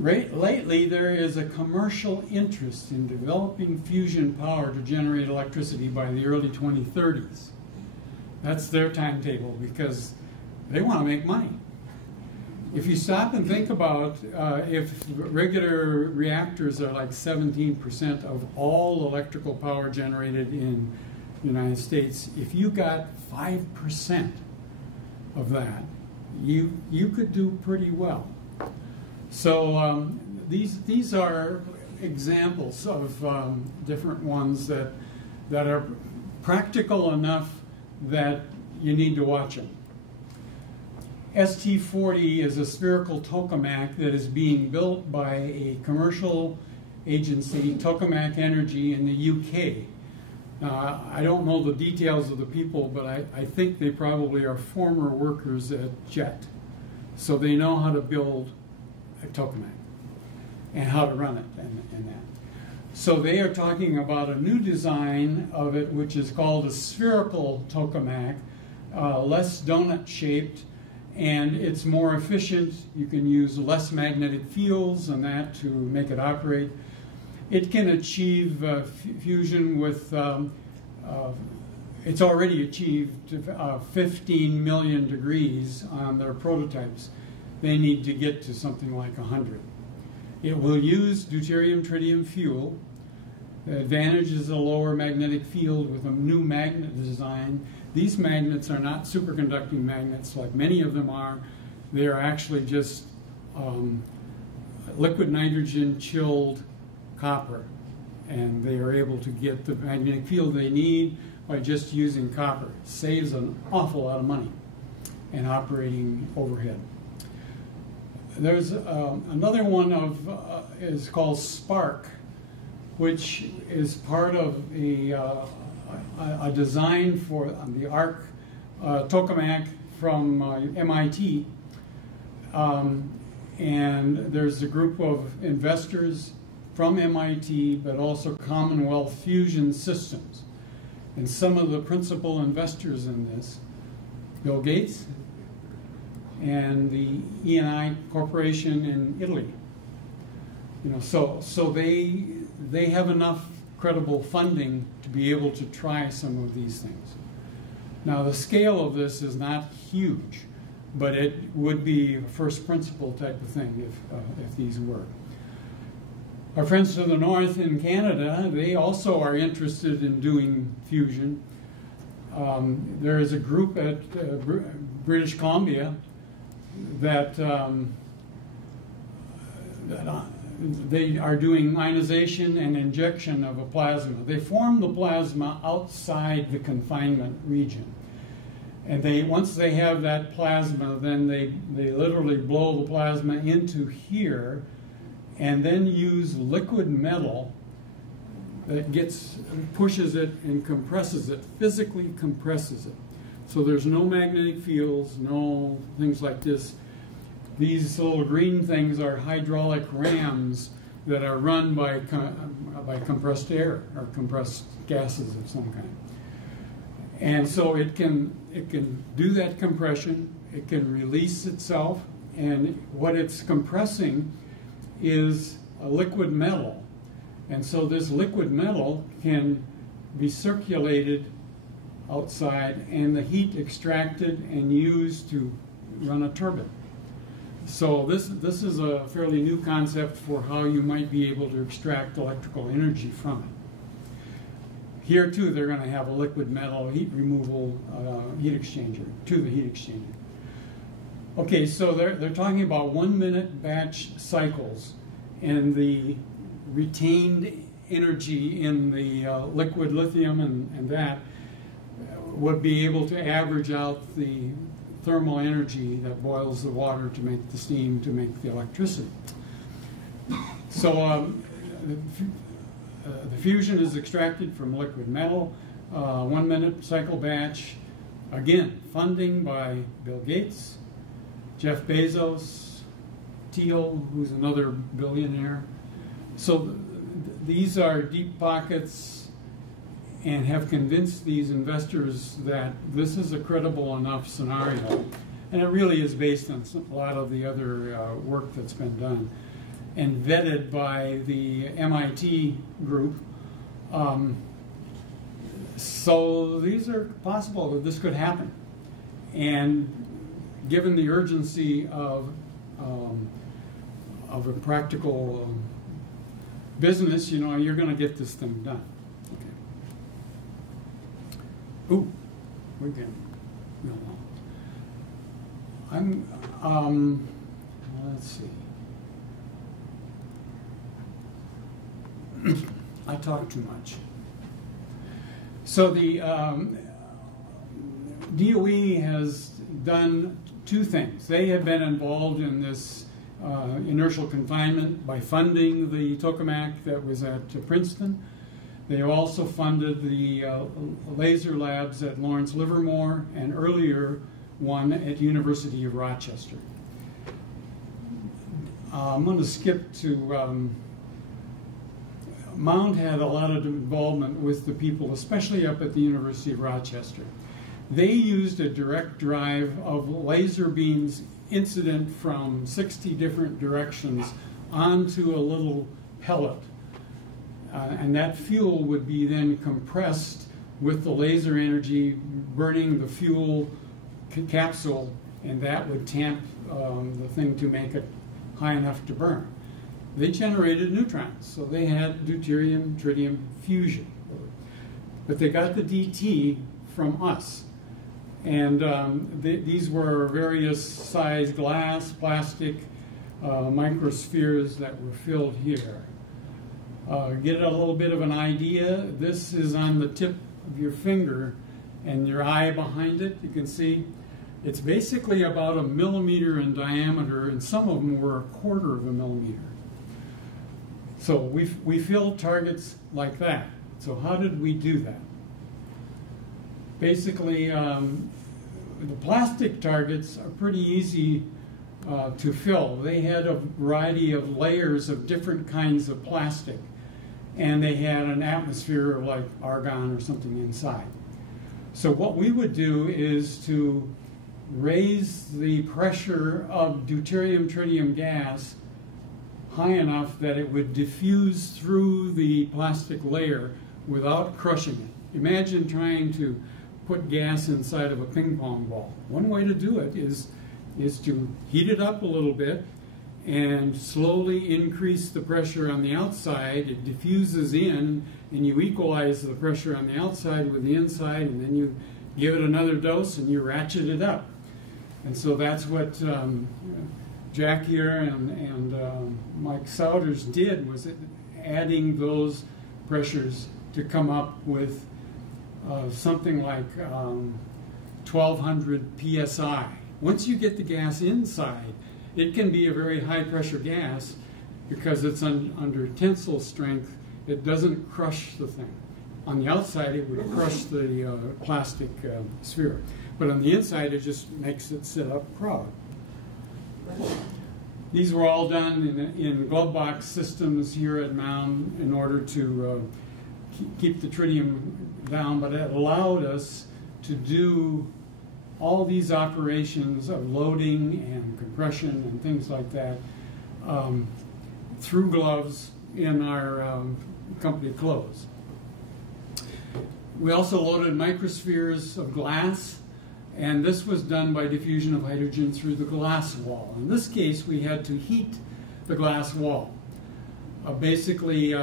Lately, there is a commercial interest in developing fusion power to generate electricity by the early 2030s. That's their timetable because they want to make money. If you stop and think about if regular reactors are like 17% of all electrical power generated in the United States, if you got 5% of that, you could do pretty well. So these are examples of different ones that are practical enough that you need to watch them. ST40 is a spherical tokamak that is being built by a commercial agency, Tokamak Energy, in the UK. Now, I don't know the details of the people, but I think they probably are former workers at JET. So they know how to build a tokamak and how to run it and that. So they are talking about a new design of it, which is called a spherical tokamak, less donut-shaped, and it's more efficient. You can use less magnetic fields and that to make it operate. It can achieve fusion with, it's already achieved 15 million degrees on their prototypes. They need to get to something like 100. It will use deuterium tritium fuel. The advantage is a lower magnetic field with a new magnet design. These magnets are not superconducting magnets like many of them are. They are actually just liquid nitrogen chilled copper, and they are able to get the magnetic field they need by just using copper. It saves an awful lot of money and operating overhead. There's another one is called Spark, which is part of a design for the ARC tokamak from MIT. And there's a group of investors from MIT, but also Commonwealth Fusion Systems. And some of the principal investors in this, Bill Gates and the ENI Corporation in Italy. You know, so they have enough credible funding to be able to try some of these things. Now, the scale of this is not huge, but it would be a first principle type of thing if these were. Our friends to the north in Canada, they also are interested in doing fusion. There is a group at British Columbia that they are doing ionization and injection of a plasma. They form the plasma outside the confinement region. And once they have that plasma, then they literally blow the plasma into here and then use liquid metal that pushes it and compresses it, physically compresses it. So there's no magnetic fields, no things like this. These little green things are hydraulic rams that are run by compressed air or compressed gases of some kind. And so it can do that compression, it can release itself, and what it's compressing is a liquid metal. And so this liquid metal can be circulated outside and the heat extracted and used to run a turbine. So this is a fairly new concept for how you might be able to extract electrical energy from it. Here too, they're going to have a liquid metal heat removal heat exchanger to the heat exchanger. Okay, so they're talking about 1 minute batch cycles, and the retained energy in the liquid lithium and that would be able to average out the thermal energy that boils the water to make the steam to make the electricity. So the fusion is extracted from liquid metal, 1 minute cycle batch. Again, funding by Bill Gates, Jeff Bezos, Thiel, who's another billionaire. So these are deep pockets and have convinced these investors that this is a credible enough scenario. And it really is based on a lot of the other work that's been done and vetted by the MIT group. So these are possible that this could happen. And given the urgency of a practical business, you know, you're going to get this thing done. Okay. Ooh, we're getting real long. Let's see. I talk too much. So the DOE has done two things. They have been involved in this inertial confinement by funding the Tokamak that was at Princeton. They also funded the laser labs at Lawrence Livermore and earlier one at University of Rochester. I'm going to skip to Mound had a lot of involvement with the people, especially up at the University of Rochester. They used a direct drive of laser beams incident from 60 different directions onto a little pellet. And that fuel would be then compressed with the laser energy burning the fuel capsule, and that would tamp the thing to make it high enough to burn. They generated neutrons, so they had deuterium, tritium fusion. But they got the DT from us. And these were various size glass, plastic, microspheres that were filled here. Get a little bit of an idea. This is on the tip of your finger and your eye behind it. You can see it's basically about 1 millimeter in diameter, and some of them were 1/4 of a millimeter. So we filled targets like that. So how did we do that? Basically, the plastic targets are pretty easy to fill. They had a variety of layers of different kinds of plastic, and they had an atmosphere of like argon or something inside. So what we would do is to raise the pressure of deuterium tritium gas high enough that it would diffuse through the plastic layer without crushing it. Imagine trying to put gas inside of a ping pong ball. One way to do it is to heat it up a little bit and slowly increase the pressure on the outside. It diffuses in, and you equalize the pressure on the outside with the inside, and then you give it another dose and you ratchet it up. And so that's what Jack here and Mike Souders did, was adding those pressures to come up with something like 1200 psi. Once you get the gas inside, it can be a very high pressure gas because it's under tensile strength. It doesn't crush the thing. On the outside, it would crush the plastic sphere. But on the inside, it just makes it sit up proud. These were all done in glove box systems here at Mound in order to keep the tritium down, but it allowed us to do all these operations of loading and compression and things like that through gloves in our company clothes. We also loaded microspheres of glass, and this was done by diffusion of hydrogen through the glass wall. In this case, we had to heat the glass wall. Basically,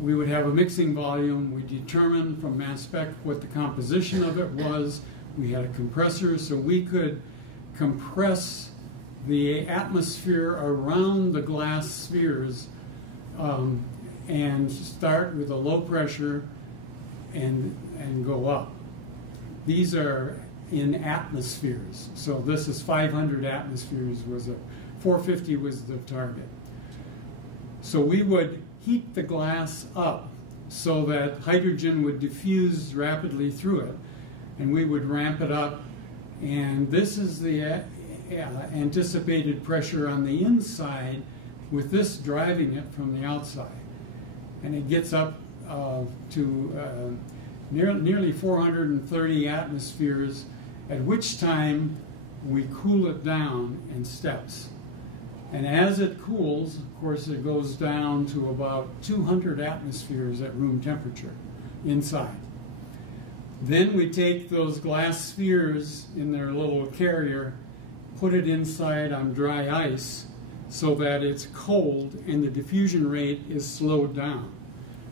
we would have a mixing volume. We determined from mass spec what the composition of it was. We had a compressor, so we could compress the atmosphere around the glass spheres and start with a low pressure and go up. These are in atmospheres. So this is 500 atmospheres, 450 was the target. So we would heat the glass up so that hydrogen would diffuse rapidly through it, and we would ramp it up, and this is the anticipated pressure on the inside with this driving it from the outside. And it gets up to nearly 430 atmospheres, at which time we cool it down in steps. And as it cools, of course, it goes down to about 200 atmospheres at room temperature inside. Then we take those glass spheres in their little carrier, put it inside on dry ice so that it's cold and the diffusion rate is slowed down.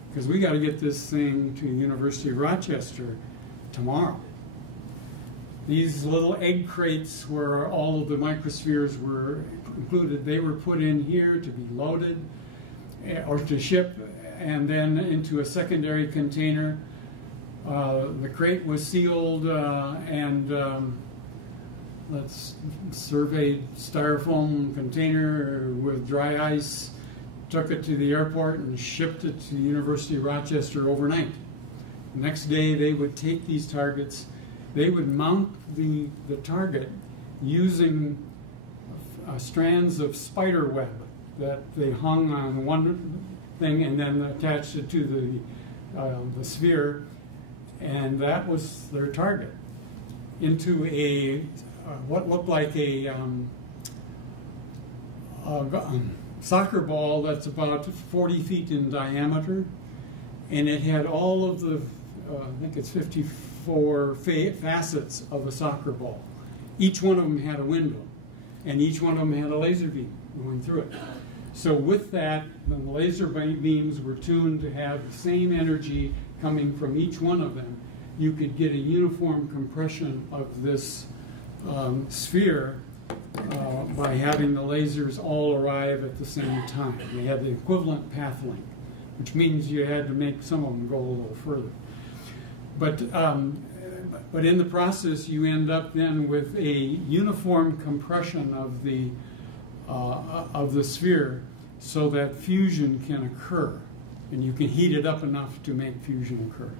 Because we got to get this thing to University of Rochester tomorrow. These little egg crates where all of the microspheres were included, they were put in here to be loaded or to ship, and then into a secondary container. The crate was sealed and let's surveyed styrofoam container with dry ice, took it to the airport and shipped it to the University of Rochester overnight. The next day they would take these targets, they would mount the target using strands of spider web that they hung on one thing and then attached it to the sphere, and that was their target, into a what looked like a soccer ball that's about 40 feet in diameter, and it had all of the, I think it's 54 facets of a soccer ball. Each one of them had a window, and each one of them had a laser beam going through it. So with that, the laser beams were tuned to have the same energy coming from each one of them. You could get a uniform compression of this sphere by having the lasers all arrive at the same time. They had the equivalent path length, which means you had to make some of them go a little further. But in the process, you end up then with a uniform compression of the sphere so that fusion can occur, and you can heat it up enough to make fusion occur.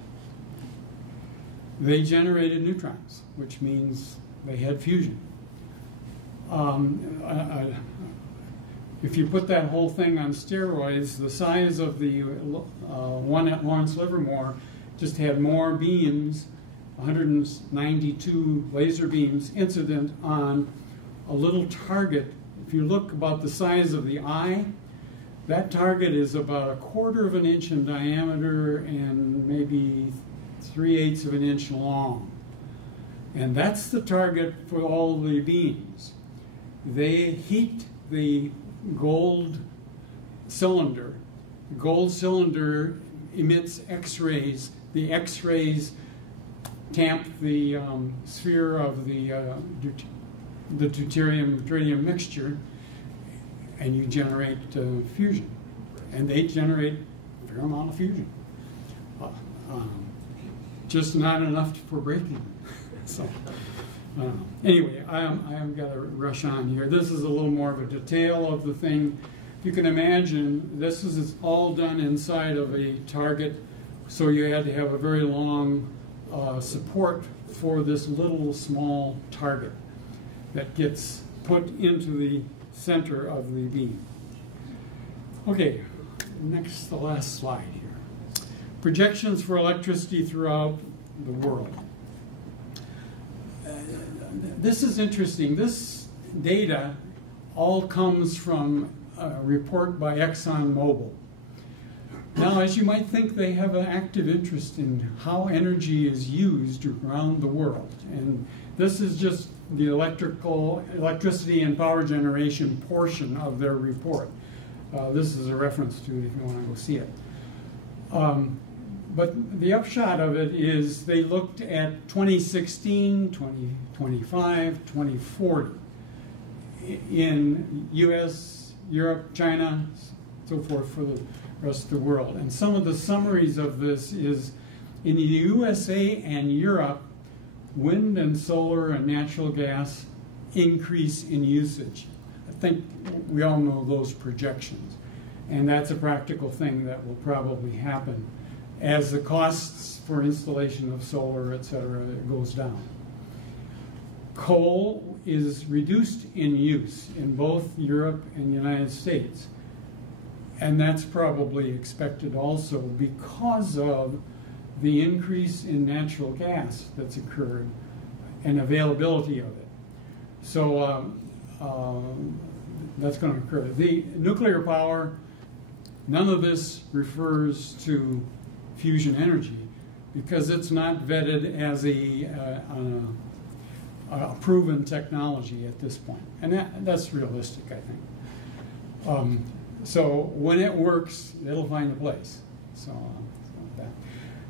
They generated neutrons, which means they had fusion. If you put that whole thing on steroids, the size of the one at Lawrence Livermore just had more beams, 192 laser beams incident on a little target. If you look about the size of the eye, that target is about 1/4 of an inch in diameter and maybe 3/8 of an inch long. And that's the target for all the beams. They heat the gold cylinder. The gold cylinder emits X-rays. The X-rays tamp the sphere of the deuterium-tritium mixture, and you generate fusion. And they generate a fair amount of fusion. Just not enough for breaking. So, anyway, I'm got to rush on here. This is a little more of a detail of the thing. You can imagine this is all done inside of a target, so you had to have a very long support for this little small target that gets put into the center of the beam. Okay, the last slide here. Projections for electricity throughout the world. This is interesting. This data all comes from a report by ExxonMobil. Now, as you might think, they have an active interest in how energy is used around the world. And this is just the electricity and power generation portion of their report. This is a reference to it if you want to go see it. But the upshot of it is they looked at 2016, 2025, 2040 in US, Europe, China, so forth for the rest of the world. And some of the summaries of this is in the USA and Europe, wind and solar and natural gas increase in usage. I think we all know those projections. And that's a practical thing that will probably happen as the costs for installation of solar, etc., goes down. Coal is reduced in use in both Europe and the United States, And that's probably expected also because of the increase in natural gas that's occurred and availability of it. So that's going to occur. The nuclear power, none of this refers to fusion energy because it's not vetted as a proven technology at this point. And that's realistic, I think. So when it works, it'll find a place. So that.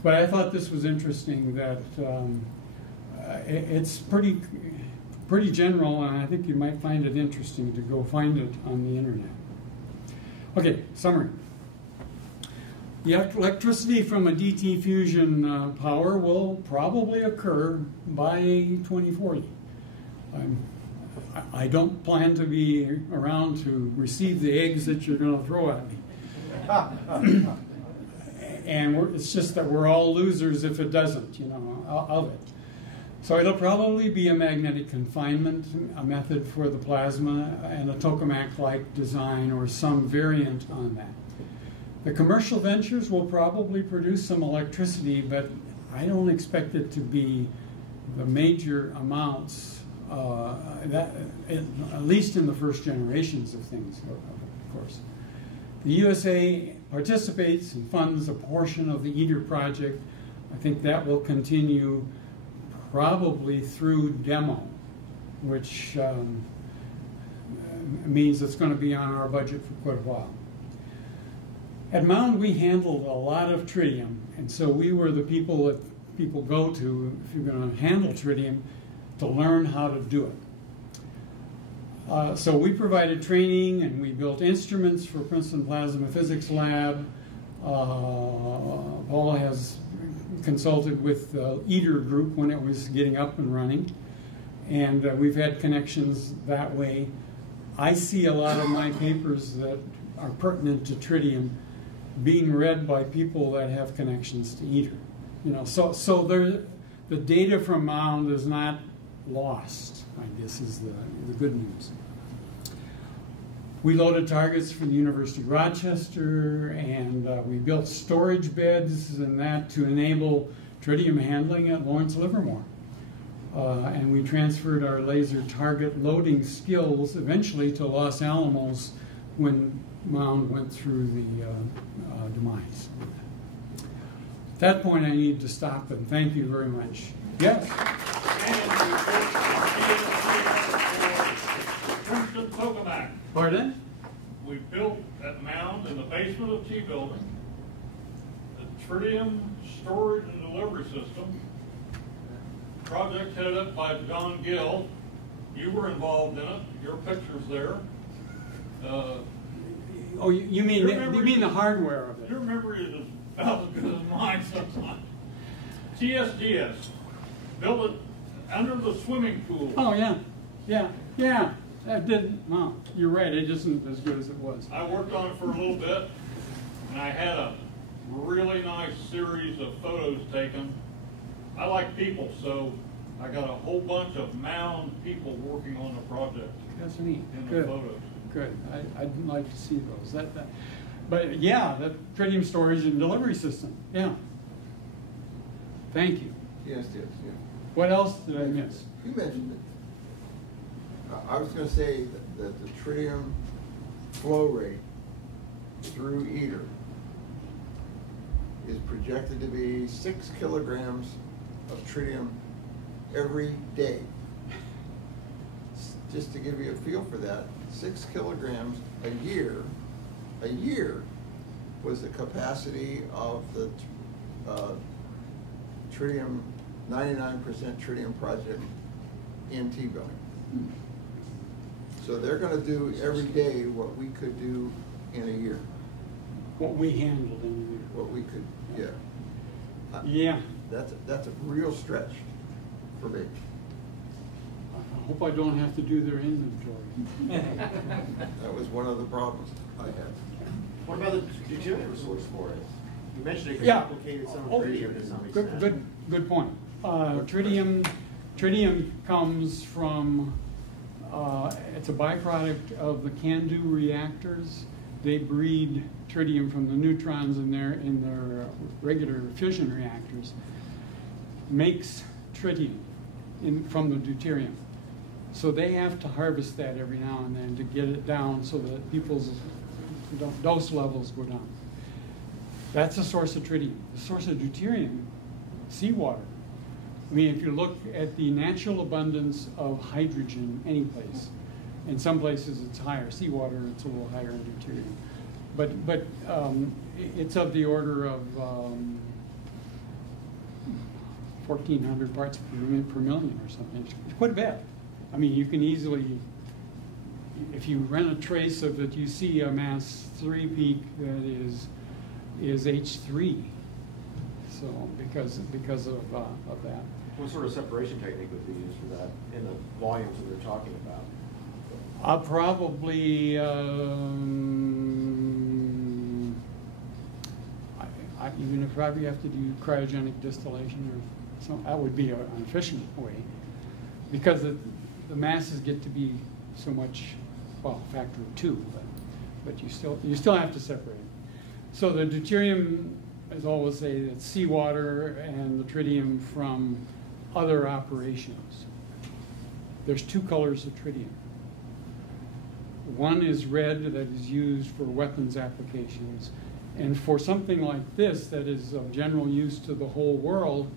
But I thought this was interesting that it's pretty general, and I think you might find it interesting to go find it on the internet. Okay, summary. The electricity from a DT fusion power will probably occur by 2040. I don't plan to be around to receive the eggs that you're going to throw at me. And it's just that we're all losers if it doesn't, of it. So it'll probably be a magnetic confinement, a method for the plasma, and a Tokamak-like design or some variant on that. The commercial ventures will probably produce some electricity, but I don't expect it to be the major amounts, at least in the first generations of things, of course. The USA participates and funds a portion of the ITER project. I think that will continue probably through demo, which means it's going to be on our budget for quite a while. At Mound, we handled a lot of tritium, and so we were the people that people go to if you're going to handle tritium to learn how to do it. So we provided training, and we built instruments for Princeton Plasma Physics Lab. Paula has consulted with the ITER group when it was getting up and running, and we've had connections that way. I see a lot of my papers that are pertinent to tritium being read by people that have connections to ITER. So the data from Mound is not lost, I guess is the good news. We loaded targets from the University of Rochester, and we built storage beds and that to enable tritium handling at Lawrence Livermore. And we transferred our laser target loading skills eventually to Los Alamos when Mound went through the demise. At that point, I need to stop and thank you very much. Yes? Princeton Tokamak. Pardon? We built at Mound in the basement of T building the tritium storage and delivery system. Project headed up by John Gill. You were involved in it. Your picture's there. Oh, you mean the hardware of it? Your memory is about as good as mine sometimes. TSDS built it under the swimming pool. Oh yeah. That didn't. No, you're right. It isn't as good as it was. I worked on it for a little bit, and I had a really nice series of photos taken. I like people, so I got a whole bunch of Mound people working on the project. That's neat. In the Good. photos. Good. I'd like to see those. But yeah, the tritium storage and delivery system. Yeah. Thank you. Yes. What else did I miss? You mentioned it. I was going to say that the tritium flow rate through ITER is projected to be 6 kilograms of tritium every day. Just to give you a feel for that, 6 kilograms a year was the capacity of the tritium, 99% tritium project in T building. So they're going to do every day what we could do in a year. What we handled in a year. What we could, yeah. Yeah. That's a real stretch for me. I hope I don't have to do their inventory. That was one of the problems I had. What about the utility source for it? You mentioned it Yeah. complicated some tritium to some extent. Good point. Tritium comes from, it's a byproduct of the CANDU reactors, they breed tritium from the neutrons in their regular fission reactors, makes tritium from the deuterium. So they have to harvest that every now and then to get it down so that people's dose levels go down. That's a source of tritium. The source of deuterium, seawater. I mean, if you look at the natural abundance of hydrogen any place, in some places it's higher. Seawater, it's a little higher in deuterium. But it's of the order of 1,400 parts per million or something. It's quite a bit. I mean, you can easily, if you run a trace of it, you see a mass 3 peak that is H3. So because of that. What sort of separation technique would be used for that in the volumes that they're talking about? Probably, you probably have to do cryogenic distillation, or some, that would be an efficient way, because the masses get to be so much, well, factor of 2, but you still have to separate. So the deuterium, as I always say, it's seawater, and the tritium from other operations. There's 2 colors of tritium. One is red, that is used for weapons applications. And for something like this that is of general use to the whole world,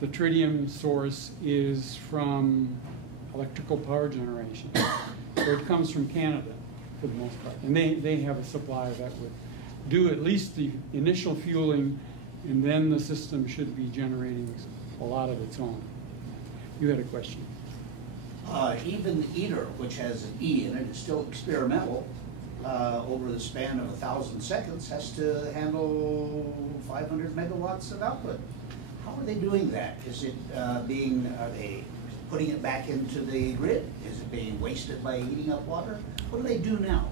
the tritium source is from electrical power generation. So it comes from Canada for the most part. And they have a supply that would do at least the initial fueling, and then the system should be generating a lot of its own. You had a question. Even ITER, which has an E in it, is still experimental. Over the span of 1,000 seconds, has to handle 500 megawatts of output. How are they doing that? Is it are they putting it back into the grid? Is it being wasted by heating up water? What do they do now?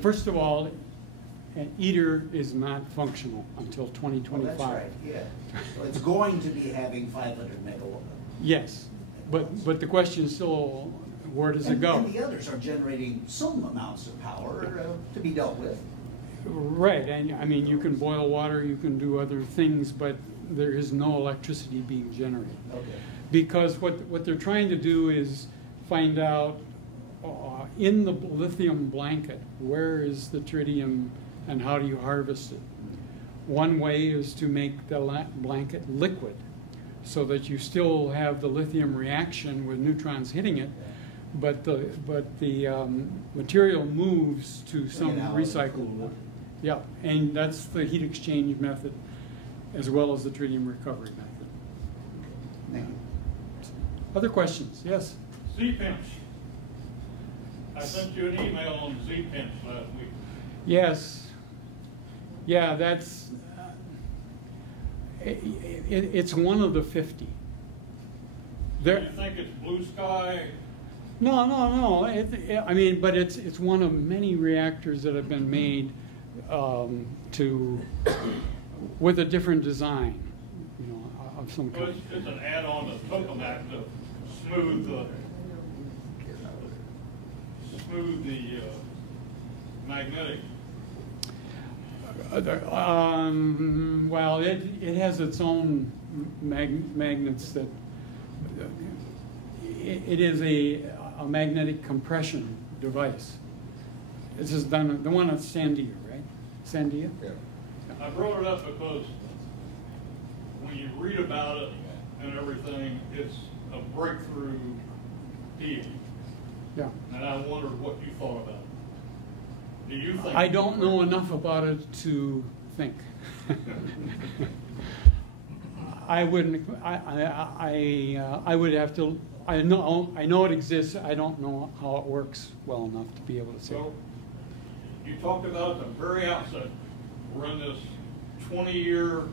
First of all, ITER is not functional until 2025. Oh, that's right, yeah. So it's going to be having 500 megawatts. Yes, but the question is still, where does it go? And the others are generating some amounts of power to be dealt with. Right, and I mean, you can boil water, you can do other things, but there is no electricity being generated. Okay. Because what they're trying to do is find out in the lithium blanket, where is the tritium and how do you harvest it? One way is to make the blanket liquid, so that you still have the lithium reaction with neutrons hitting it, but the material moves to some recycled. Yeah, and that's the heat exchange method, as well as the tritium recovery method. Thank you. Other questions? Yes? Z-pinch. I sent you an email on Z-pinch last week. Yes. Yeah, that's. It's one of the 50. Do you think it's blue sky? No. I mean, but it's one of many reactors that have been made with a different design, of some kind. Well, it's an add-on to Tokamak to smooth the magnetic. Well, it has its own magnets that it is a magnetic compression device. This is done, the one at Sandia, right? Sandia? Yeah. I brought it up because when you read about it and everything, it's a breakthrough deal. Yeah. And I wondered what you thought about it. Do you think? I don't know enough about it to think. I wouldn't. I would have to. I know it exists. I don't know how it works well enough to be able to say. So, you talked about at the very outset, we're in this 20-year,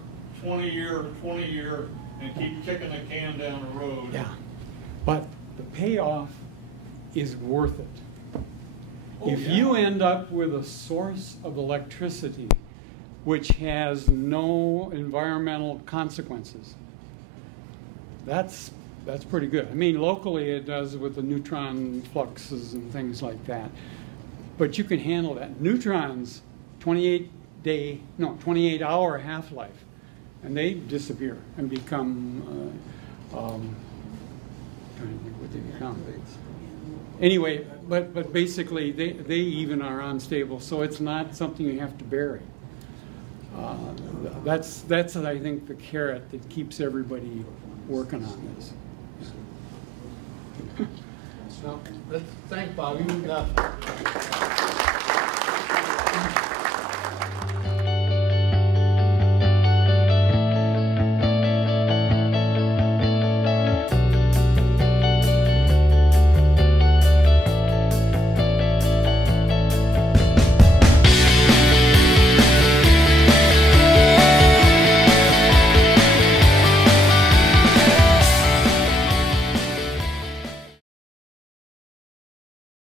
and keep kicking the can down the road. Yeah, but the payoff is worth it. If you end up with a source of electricity which has no environmental consequences, that's pretty good. I mean, locally it does with the neutron fluxes and things like that. but you can handle that. Neutrons, 28-hour half-life, and they disappear and become, trying to think what they become. Anyway, but basically they even are unstable, so it's not something you have to bury. That's I think the carrot that keeps everybody working on this. So let's thank Bob. You got